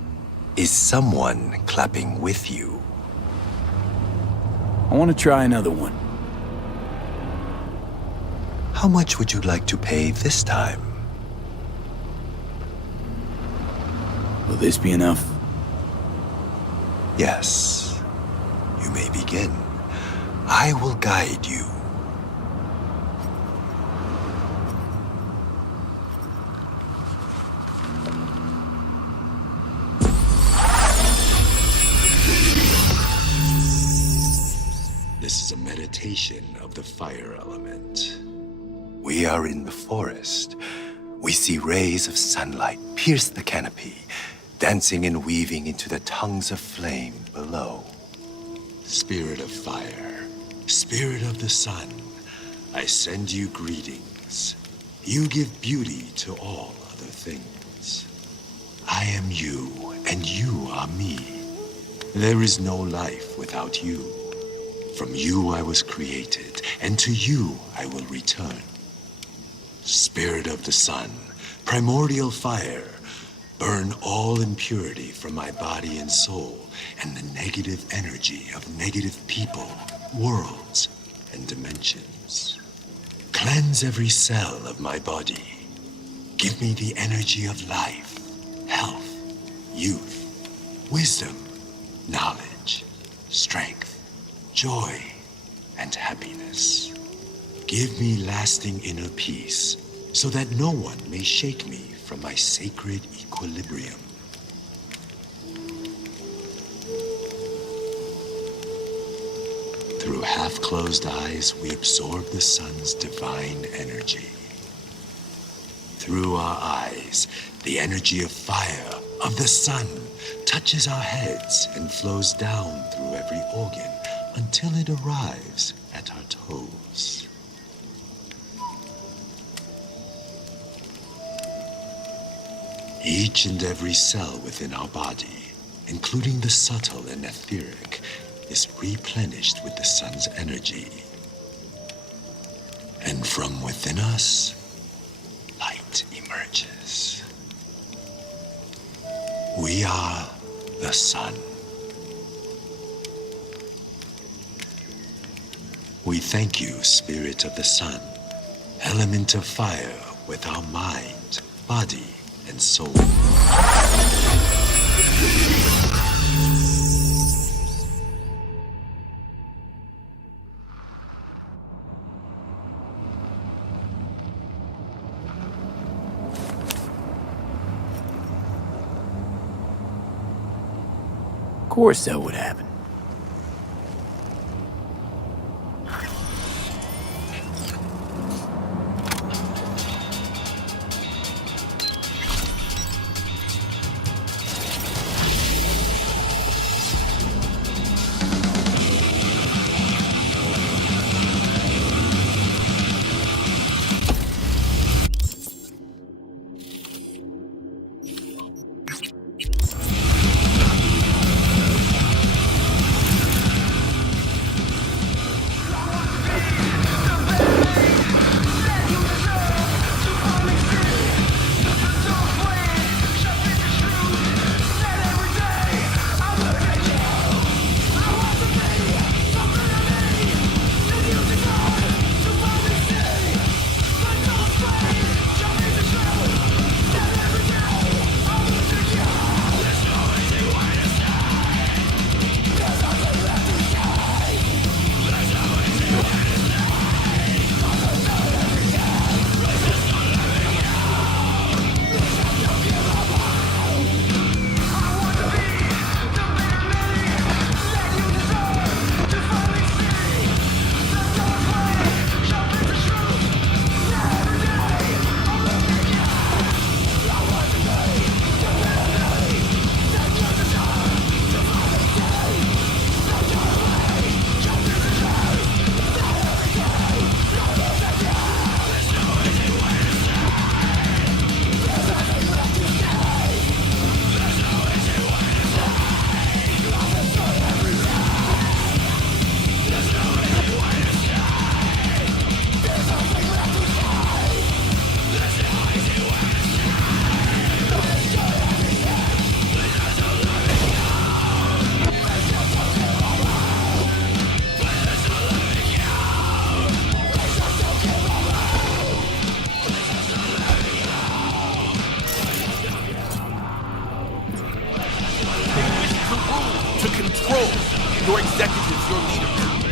Is someone clapping with you? I want to try another one. How much would you like to pay this time? Will this be enough? Yes. You may begin. I will guide you. This is a meditation of the fire element. We are in the forest. We see rays of sunlight pierce the canopy, dancing and weaving into the tongues of flame below. Spirit of fire, spirit of the sun, I send you greetings. You give beauty to all other things. I am you, and you are me. There is no life without you. From you I was created, and to you I will return. Spirit of the sun, primordial fire, burn all impurity from my body and soul and the negative energy of negative people, worlds, and dimensions. Cleanse every cell of my body. Give me the energy of life, health, youth, wisdom, knowledge, strength, joy, and happiness. Give me lasting inner peace so that no one may shake me from my sacred equilibrium. Through half-closed eyes, we absorb the sun's divine energy. Through our eyes, the energy of fire, of the sun, touches our heads and flows down through every organ until it arrives at our toes. Each and every cell within our body, including the subtle and etheric, is replenished with the sun's energy. And from within us, light emerges. We are the sun. We thank you, Spirit of the Sun, element of fire with our mind, body, and soul. Of course that would happen.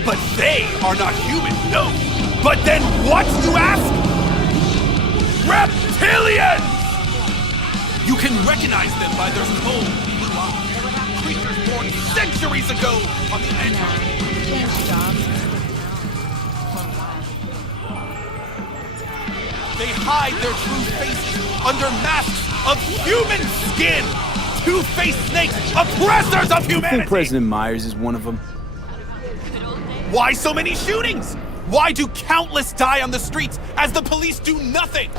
But they are not human, no. But then what, you ask? Reptilians! You can recognize them by their cold blue eyes. Creatures born centuries ago on the edge of... They hide their true faces under masks of human skin! Two-faced snakes, oppressors of You humanity! think President Myers is one of them? Why so many shootings? Why do countless die on the streets as the police do nothing?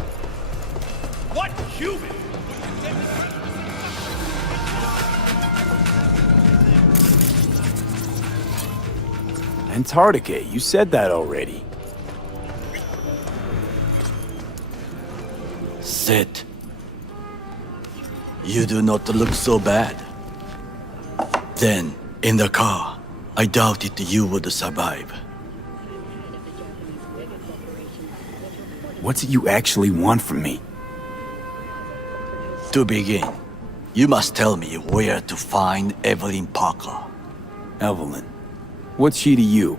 What human? Antarctica, you said that already. Sit. You do not look so bad. Then, in the car, I doubted you would survive. What's it you actually want from me? To begin, you must tell me where to find Evelyn Parker. Evelyn? What's she to you?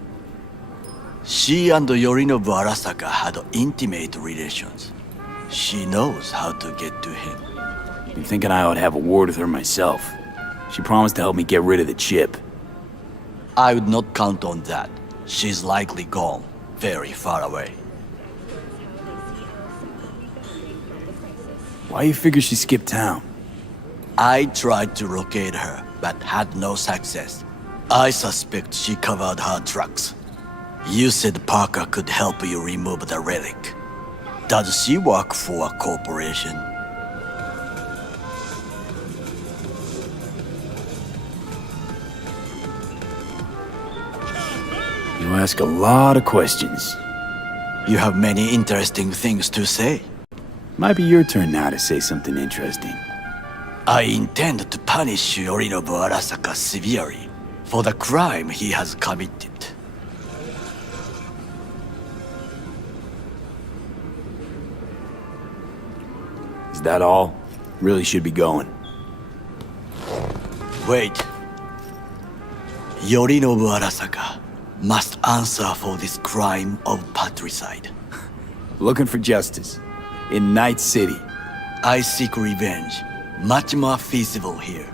She and Yorinobu Arasaka had intimate relations. She knows how to get to him. I'm thinking I ought to have a word with her myself. She promised to help me get rid of the chip. I would not count on that. She's likely gone, very far away. Why you figure she skipped town? I tried to locate her, but had no success. I suspect she covered her tracks. You said Parker could help you remove the relic. Does she work for a corporation? You ask a lot of questions. You have many interesting things to say. Might be your turn now to say something interesting. I intend to punish Yorinobu Arasaka severely for the crime he has committed. Is that all? Really should be going. Wait. Yorinobu Arasaka must answer for this crime of patricide. Looking for justice. In Night City. I seek revenge. Much more feasible here.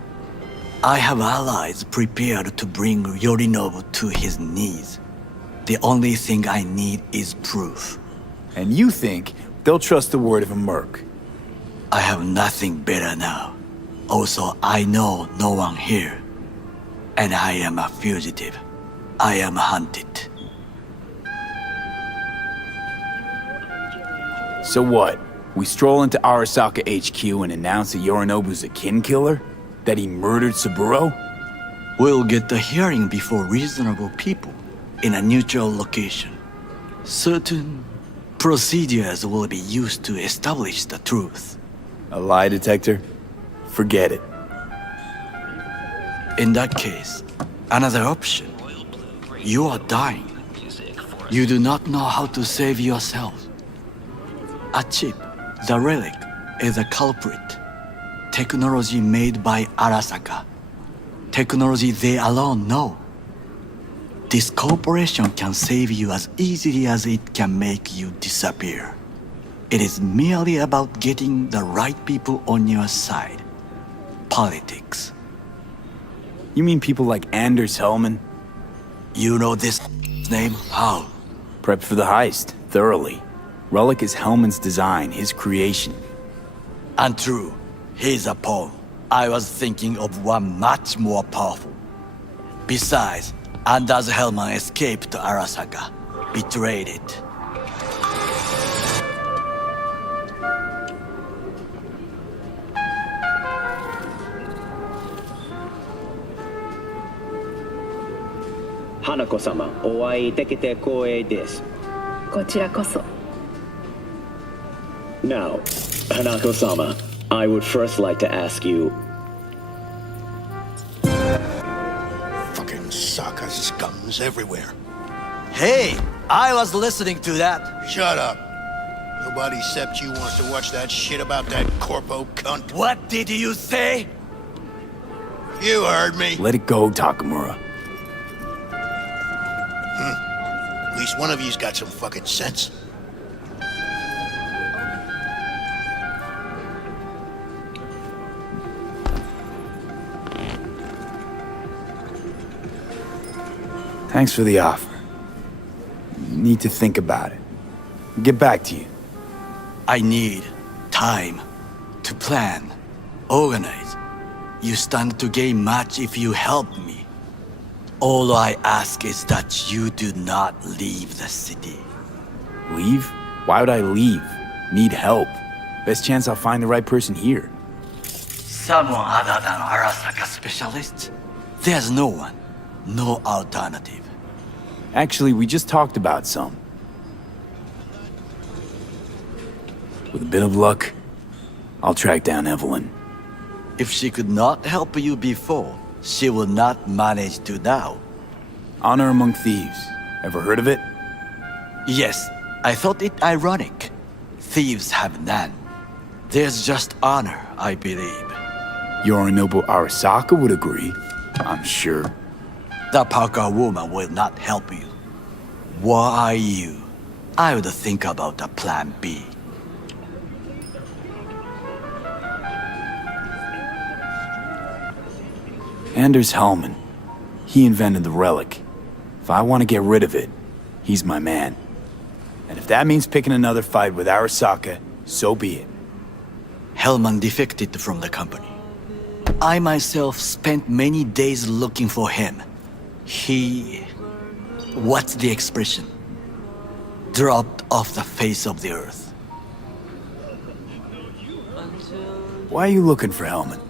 I have allies prepared to bring Yorinobu to his knees. The only thing I need is proof. And you think they'll trust the word of a merc? I have nothing better now. Also, I know no one here. And I am a fugitive. I am hunted. So what? We stroll into Arasaka HQ and announce that Yorinobu's a kin killer? That he murdered Saburo? We'll get the hearing before reasonable people in a neutral location. Certain procedures will be used to establish the truth. A lie detector? Forget it. In that case, another option. You are dying. You do not know how to save yourself. A chip, the relic, is a culprit. Technology made by Arasaka. Technology they alone know. This corporation can save you as easily as it can make you disappear. It is merely about getting the right people on your side. Politics. You mean people like Anders Hellman? You know this name? How? Prepped for the heist, thoroughly. Relic is Hellman's design, his creation. And true, he's a pawn. I was thinking of one much more powerful. Besides, Anders Hellman escaped to Arasaka, betrayed it. Hanako-sama, お会いできて光栄です。こちらこそ。Now, Hanako-sama, I would first like to ask you... Fucking Saka scums everywhere. Hey, I was listening to that. Shut up. Nobody except you wants to watch that shit about that corpo cunt. What did you say? You heard me. Let it go, Takamura. At least one of you's got some fucking sense. Thanks for the offer. Need to think about it. Get back to you. I need time to plan, organize. You stand to gain much if you help me. All I ask is that you do not leave the city. Leave? Why would I leave? Need help. Best chance I'll find the right person here. Someone other than Arasaka specialist? There's no one. No alternative. Actually, we just talked about some. With a bit of luck, I'll track down Evelyn. If she could not help you before, she will not manage to now. Honor among thieves. Ever heard of it? Yes, I thought it ironic. Thieves have none. There's just honor, I believe. Yorinobu Arasaka would agree, I'm sure. The Parker woman will not help you. What are you? I would think about a plan B. Anders Hellman. He invented the relic. If I want to get rid of it, he's my man. And if that means picking another fight with Arasaka, so be it. Hellman defected from the company. I myself spent many days looking for him. What's the expression? Dropped off the face of the earth. Why are you looking for Hellman?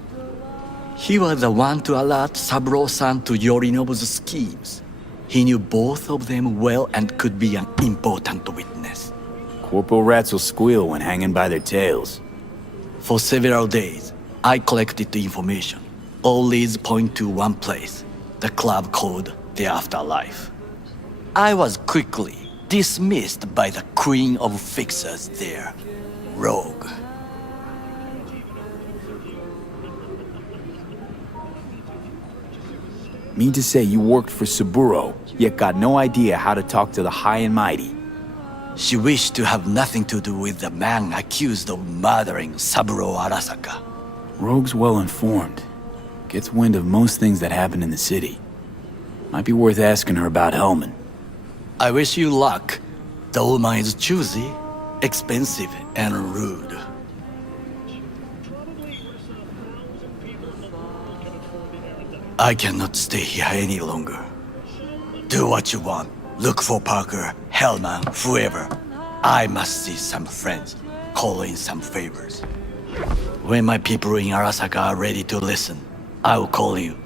He was the one to alert Saburo-san to Yorinobu's schemes. He knew both of them well and could be an important witness. Corporal rats will squeal when hanging by their tails. For several days, I collected the information. All leads point to one place, the club called the Afterlife. I was quickly dismissed by the queen of fixers there, Rogue. Mean to say you worked for Saburo, yet got no idea how to talk to the high and mighty. She wished to have nothing to do with the man accused of murdering Saburo Arasaka. Rogue's well informed. Gets wind of most things that happen in the city. Might be worth asking her about Hellman. I wish you luck. The woman is choosy, expensive, and rude. I cannot stay here any longer. Do what you want. Look for Parker, Hellman, whoever. I must see some friends, call in some favors. When my people in Arasaka are ready to listen, I will call you.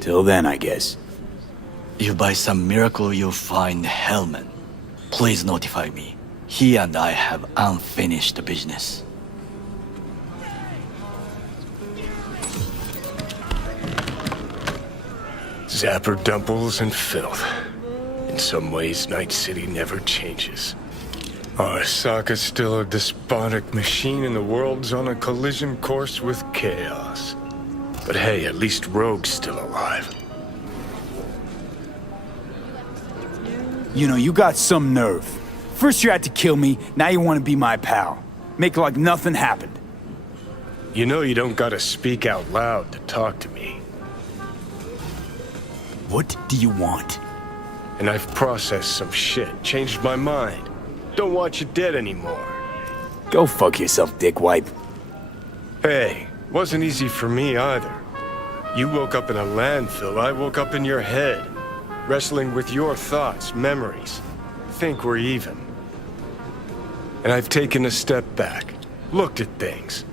Till then, I guess. If by some miracle you find Hellman, please notify me. He and I have unfinished business. Zapper dumples and filth. In some ways, Night City never changes. Arasaka's still a despotic machine and the world's on a collision course with chaos. But hey, at least Rogue's still alive. You know, you got some nerve. First you had to kill me, now you want to be my pal. Make like nothing happened. You know you don't gotta speak out loud to talk to me. What do you want? And I've processed some shit, changed my mind. Don't want you dead anymore. Go fuck yourself, dickwipe. Hey, wasn't easy for me either. You woke up in a landfill, I woke up in your head. Wrestling with your thoughts, memories. Think we're even. And I've taken a step back, looked at things.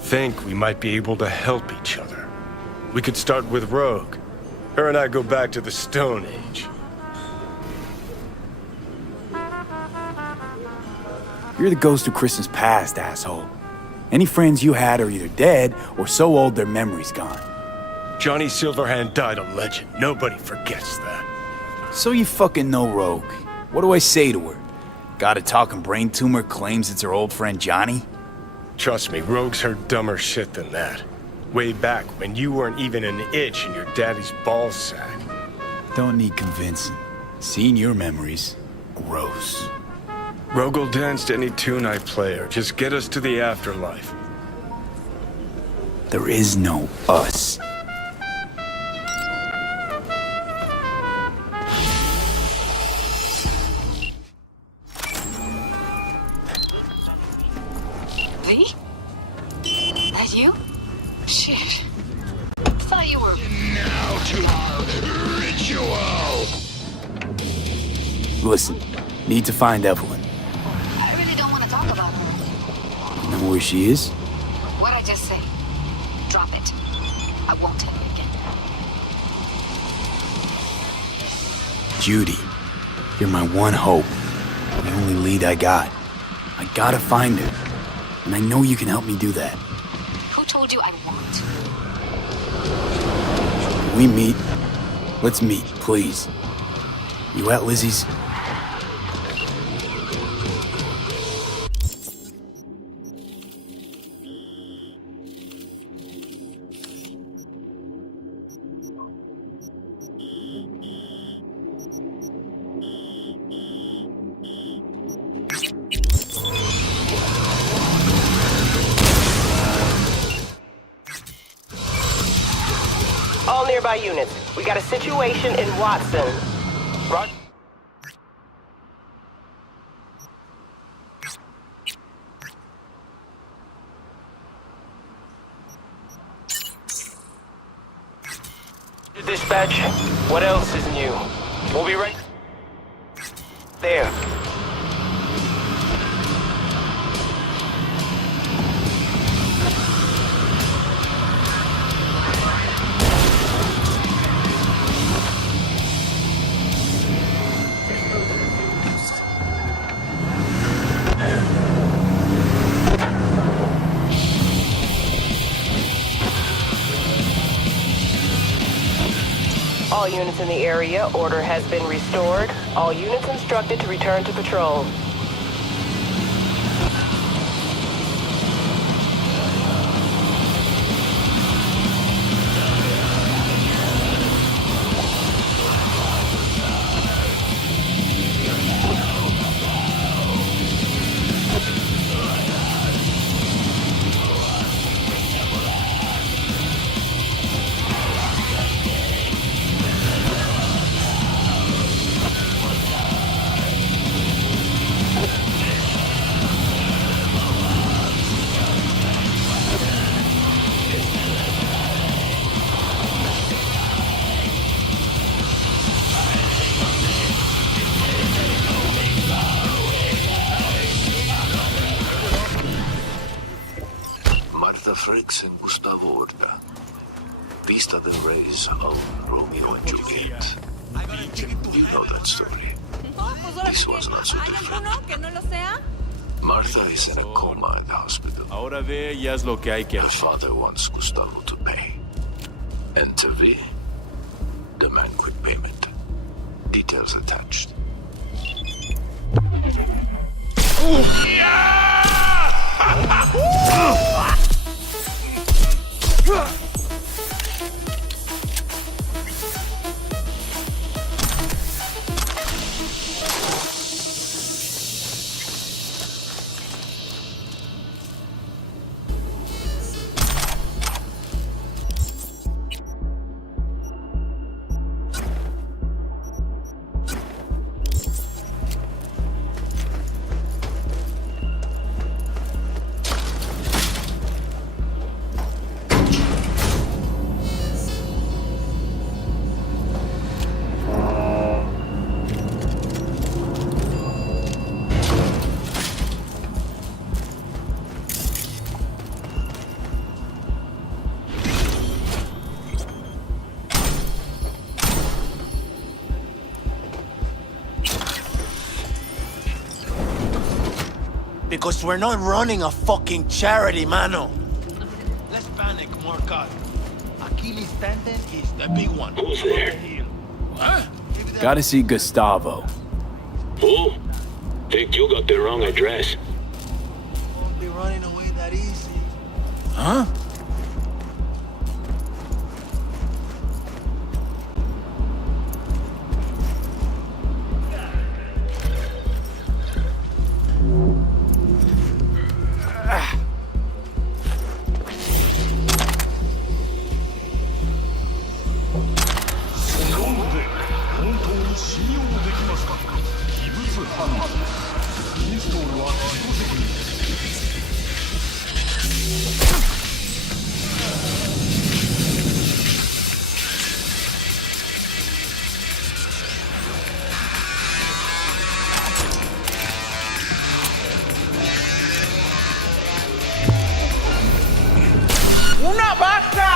Think we might be able to help each other. We could start with Rogue. Her and I go back to the Stone Age. You're the ghost of Christmas past, asshole. Any friends you had are either dead or so old their memory's gone. Johnny Silverhand died a legend. Nobody forgets that. So you fucking know Rogue. What do I say to her? Got a talking brain tumor, claims it's her old friend Johnny? Trust me, Rogue's heard dumber shit than that. Way back when you weren't even an itch in your daddy's ballsack. don't need convincing. Seeing your memories, gross. Rogue will dance to any tune I play her. Just get us to the afterlife. There is no us. Lee? That you? Shit. Thought you were... Now to our ritual! Listen, need to find Evelyn. I really don't want to talk about her. You know where she is? What'd I just say? Drop it. I won't tell you again. Judy, you're my one hope. The only lead I got. I gotta find her. And I know you can help me do that. Who told you I won't? Can we meet? Let's meet, please. You at Lizzie's? All nearby units, we got a situation in Watson. Roger. Dispatch, what else is new? We'll be right there. All units in the area, order has been restored. All units instructed to return to patrol. Martha Frakes and Gustavo Orta. Vista the rays of Romeo and Juliet. You know that story. This was not so different. Martha is in a coma in the hospital. Ahora ve y haz lo que hay que The hacer. father wants Gustavo to pay. And to V, demand quick payment. Details attached. Because we're not running a fucking charity, mano. Let's panic, more cut. Achilles tendon is the big one. Who's there? Huh? Gotta see Gustavo. Who? Think you got the wrong address. Won't be running away that easy. Huh? 信用できますか。異物反応。インストールは自己責任。¡Una vaca!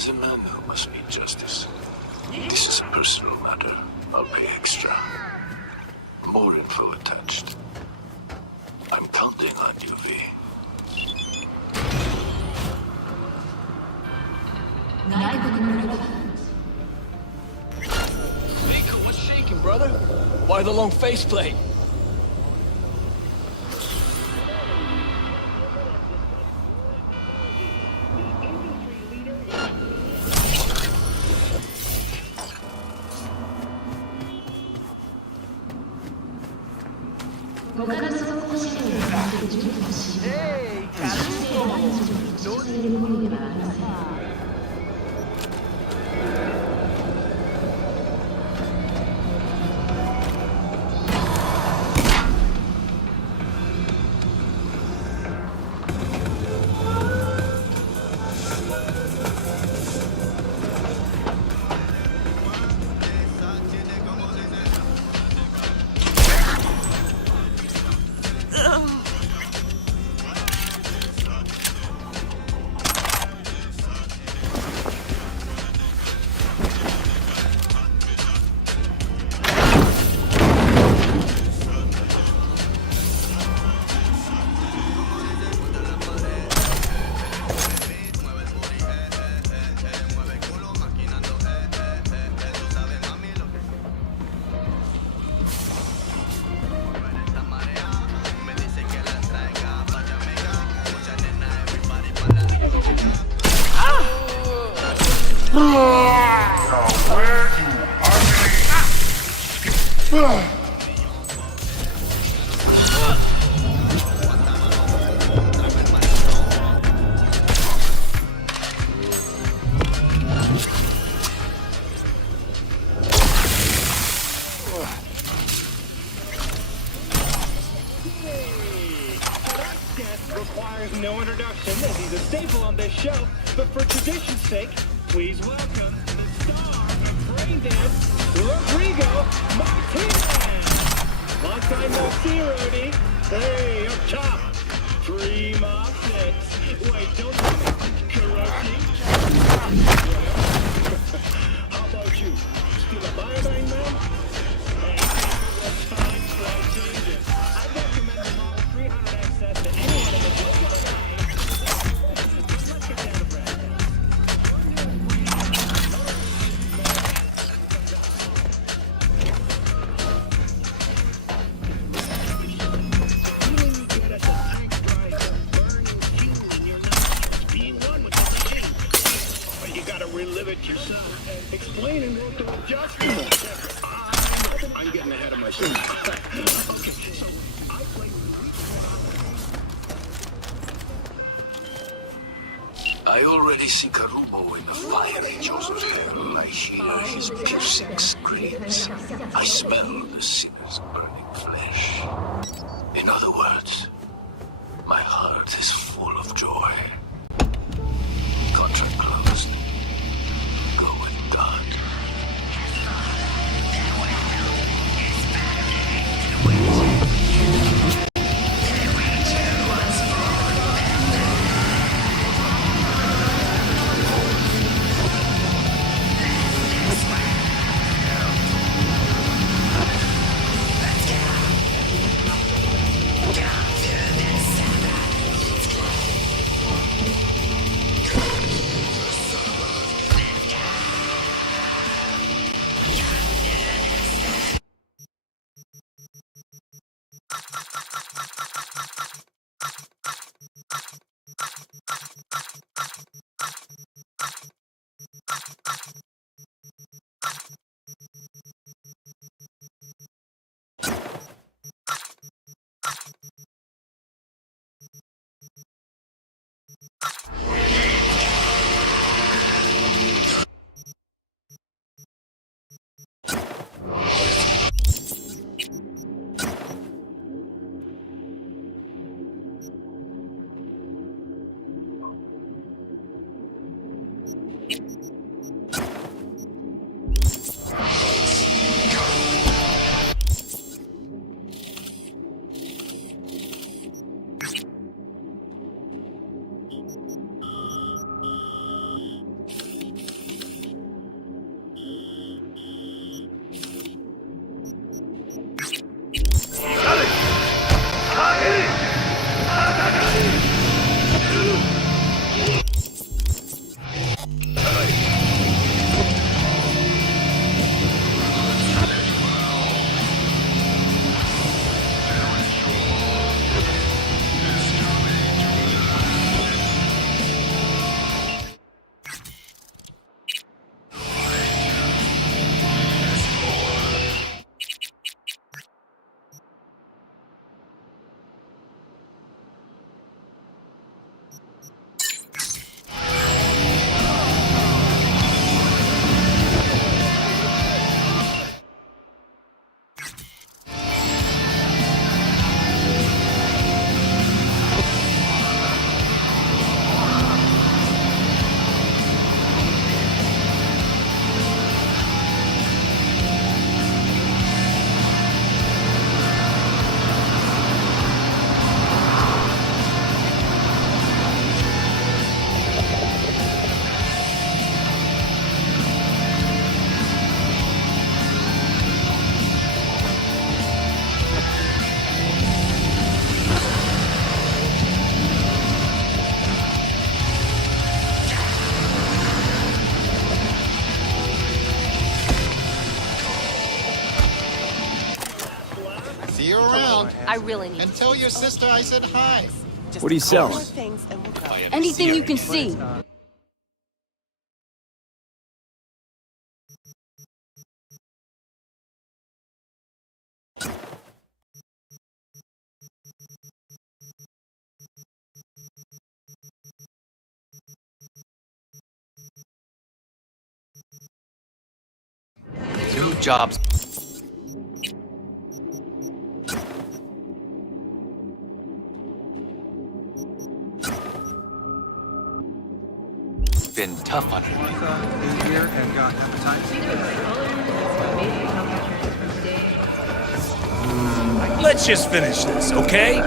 is a man who must meet justice. This is a personal matter. I'll pay extra. More info attached. I'm counting on you, V. Nico, what's shaking, brother? Why the long faceplate? Requires no introduction, as he's a staple on this show. But for tradition's sake, please welcome the star of Brain Dance, Rodrigo Martinez. Long time no see, Rody. Hey, up top, Prima Fix. Wait, don't tell me, Karoshi. How about you? Still a biodine man? Hey, what's time, slow changes. I recommend the Model 300 access to anyone in the book. Let's get down to Brad. You gotta relive it yourself. Explaining what the adjustment. I'm getting ahead of myself. Okay, so I play. I already see Karubo in the fire angels of hell. I hear his piercing screams. I smell the sinner's burning flesh. In other words, my heart is full of joy. Contract closed. Go with God. See you around. I really need And tell your sister I said hi. What are you selling? anything you can see. Two jobs. Been tough on her. Here and got appetites. Let's just finish this, okay?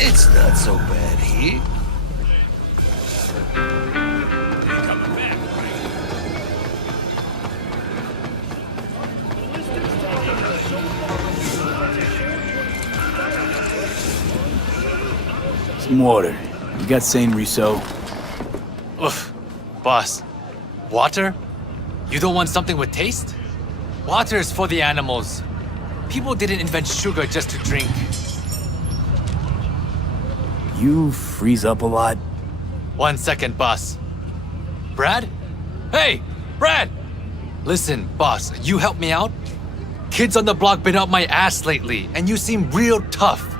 It's not so bad here. Some water. You got Saint Rousseau? Oof. Boss. Water? You don't want something with taste? Water is for the animals. People didn't invent sugar just to drink. You freeze up a lot? 1 second, boss. Brad? Hey, Brad! Listen, boss, you help me out? Kids on the block been up my ass lately, and you seem real tough.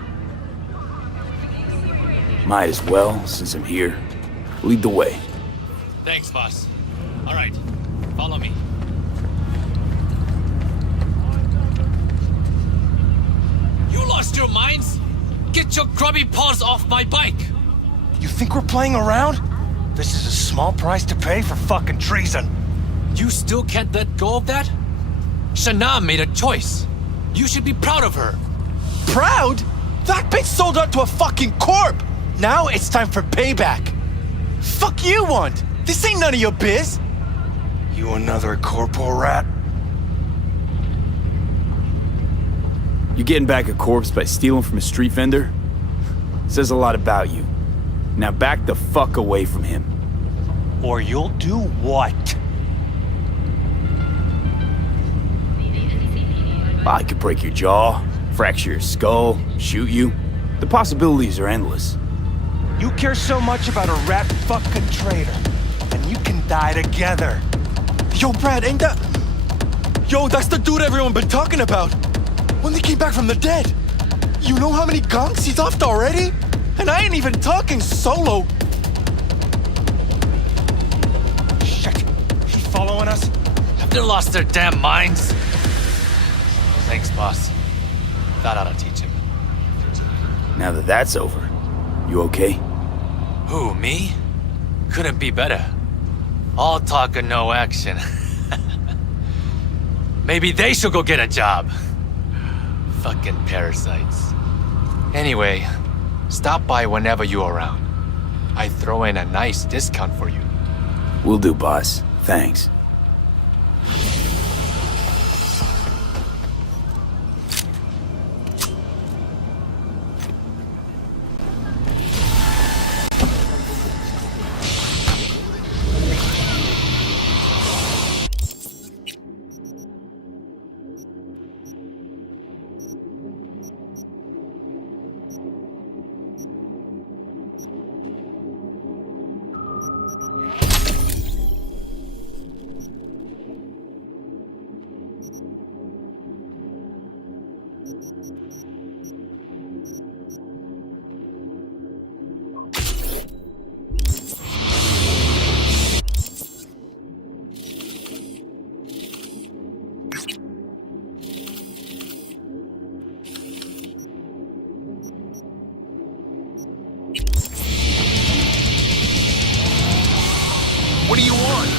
Might as well, since I'm here. Lead the way. Thanks, boss. All right, follow me. You lost your minds? Get your grubby paws off my bike! You think we're playing around? This is a small price to pay for fucking treason. You still can't let go of that? Shana made a choice. You should be proud of her. Proud? That bitch sold out to a fucking corp! Now it's time for payback. Fuck you want? This ain't none of your biz. You another corporal rat? You getting back a corpse by stealing from a street vendor? Says a lot about you. Now back the fuck away from him. Or you'll do what? I could break your jaw, fracture your skull, shoot you. The possibilities are endless. You care so much about a rat fucking traitor, and you can die together. Yo, Brad, ain't that... Yo, that's the dude everyone been talking about. When they came back from the dead. You know how many gunks he's offed already? And I ain't even talking solo. Shit. He following us? Have they lost their damn minds? Thanks, boss. That ought to teach him. Now that that's over, you okay? Who, me? Couldn't be better. All talk and no action. Maybe they should go get a job. Fucking parasites. Anyway, stop by whenever you're around. I throw in a nice discount for you. Will do, boss. Thanks. What do you want?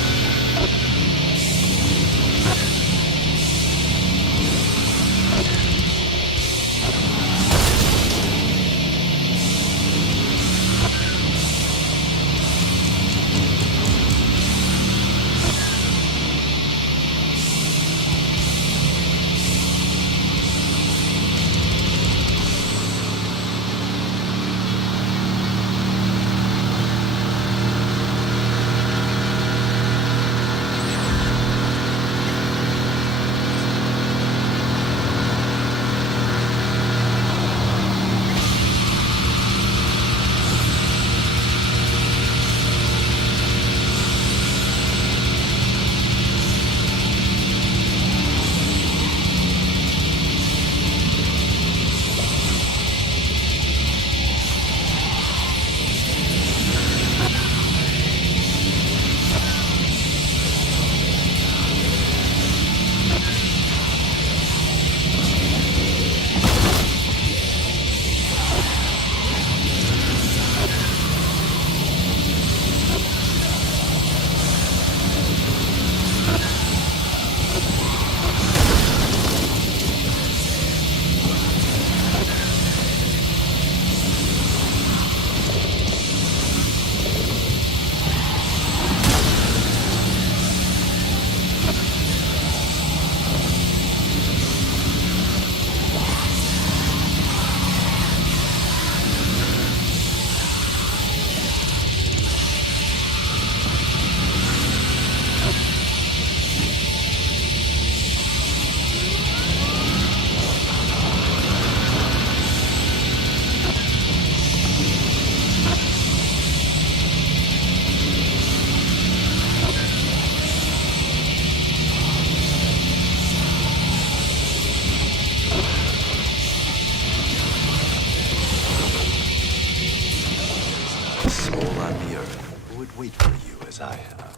Wait for you as I have.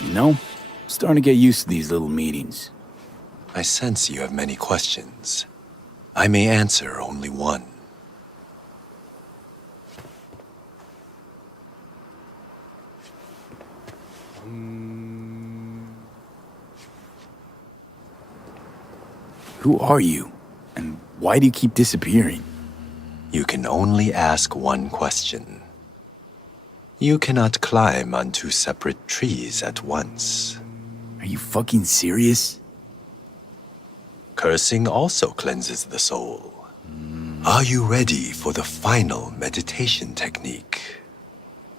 You know, I'm starting to get used to these little meetings. I sense you have many questions. I may answer only one. Who are you? And why do you keep disappearing? You can only ask one question. You cannot climb on two separate trees at once. Are you fucking serious? Cursing also cleanses the soul. Are you ready for the final meditation technique?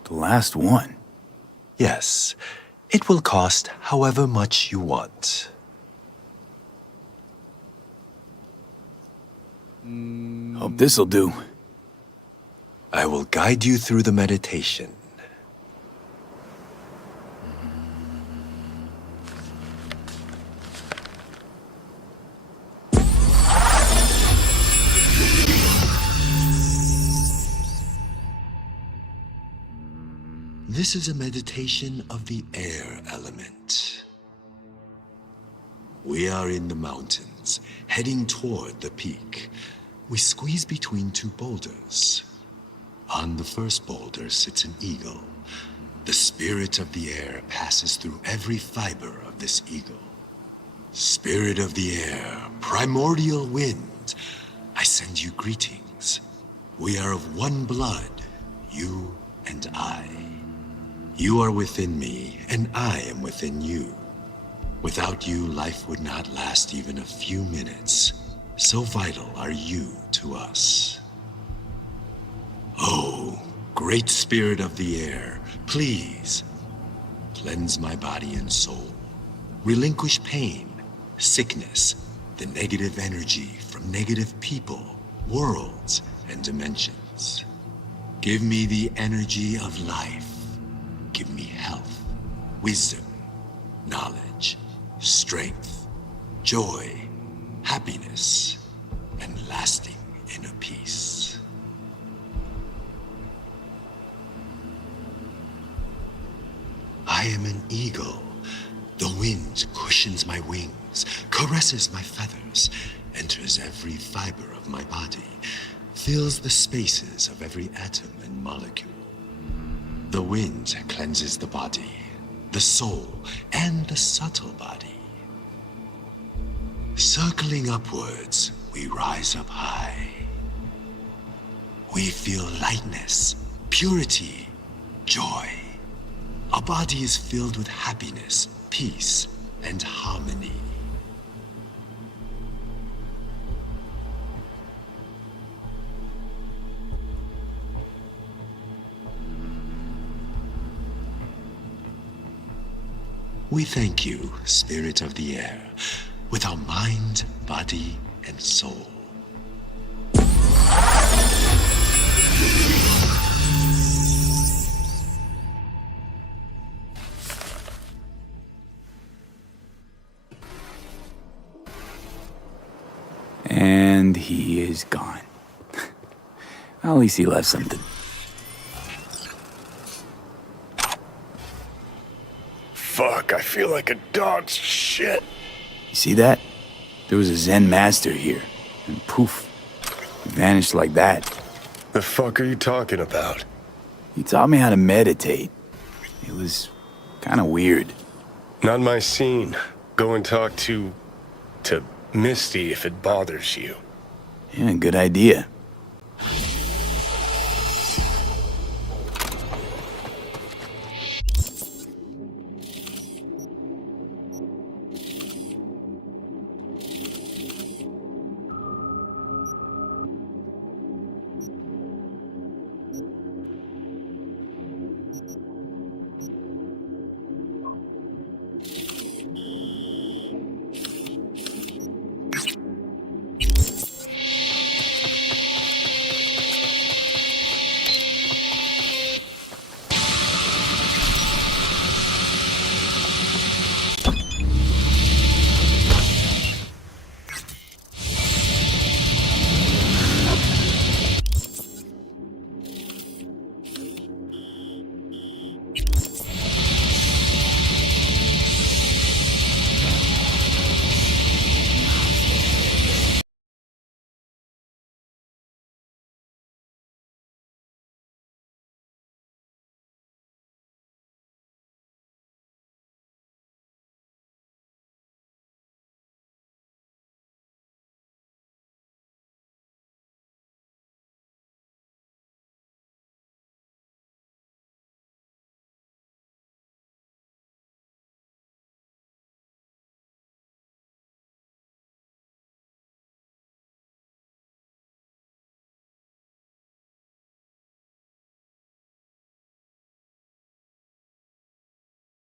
The last one? Yes. It will cost however much you want. Hope this'll do. I will guide you through the meditation. This is a meditation of the air element. We are in the mountains, heading toward the peak. We squeeze between two boulders. On the first boulder sits an eagle. The spirit of the air passes through every fiber of this eagle. Spirit of the air, primordial wind, I send you greetings. We are of one blood, you and I. You are within me, and I am within you. Without you, life would not last even a few minutes. So vital are you to us. Oh, great spirit of the air, please cleanse my body and soul. Relinquish pain, sickness, the negative energy from negative people, worlds, and dimensions. Give me the energy of life. Give me health, wisdom, knowledge, strength, joy, happiness, and lasting inner peace. I am an eagle. The wind cushions my wings, caresses my feathers, enters every fiber of my body, fills the spaces of every atom and molecule. The wind cleanses the body, the soul, and the subtle body. Circling upwards, we rise up high. We feel lightness, purity, joy. Our body is filled with happiness, peace, and harmony. We thank you, Spirit of the Air, with our mind, body, and soul. And he is gone. At least he left something. Fuck, I feel like a dog's shit. You see that? There was a Zen master here, and poof, he vanished like that. The fuck are you talking about? He taught me how to meditate. It was kind of weird. Not my scene. Go and talk to Misty if it bothers you. Yeah, good idea.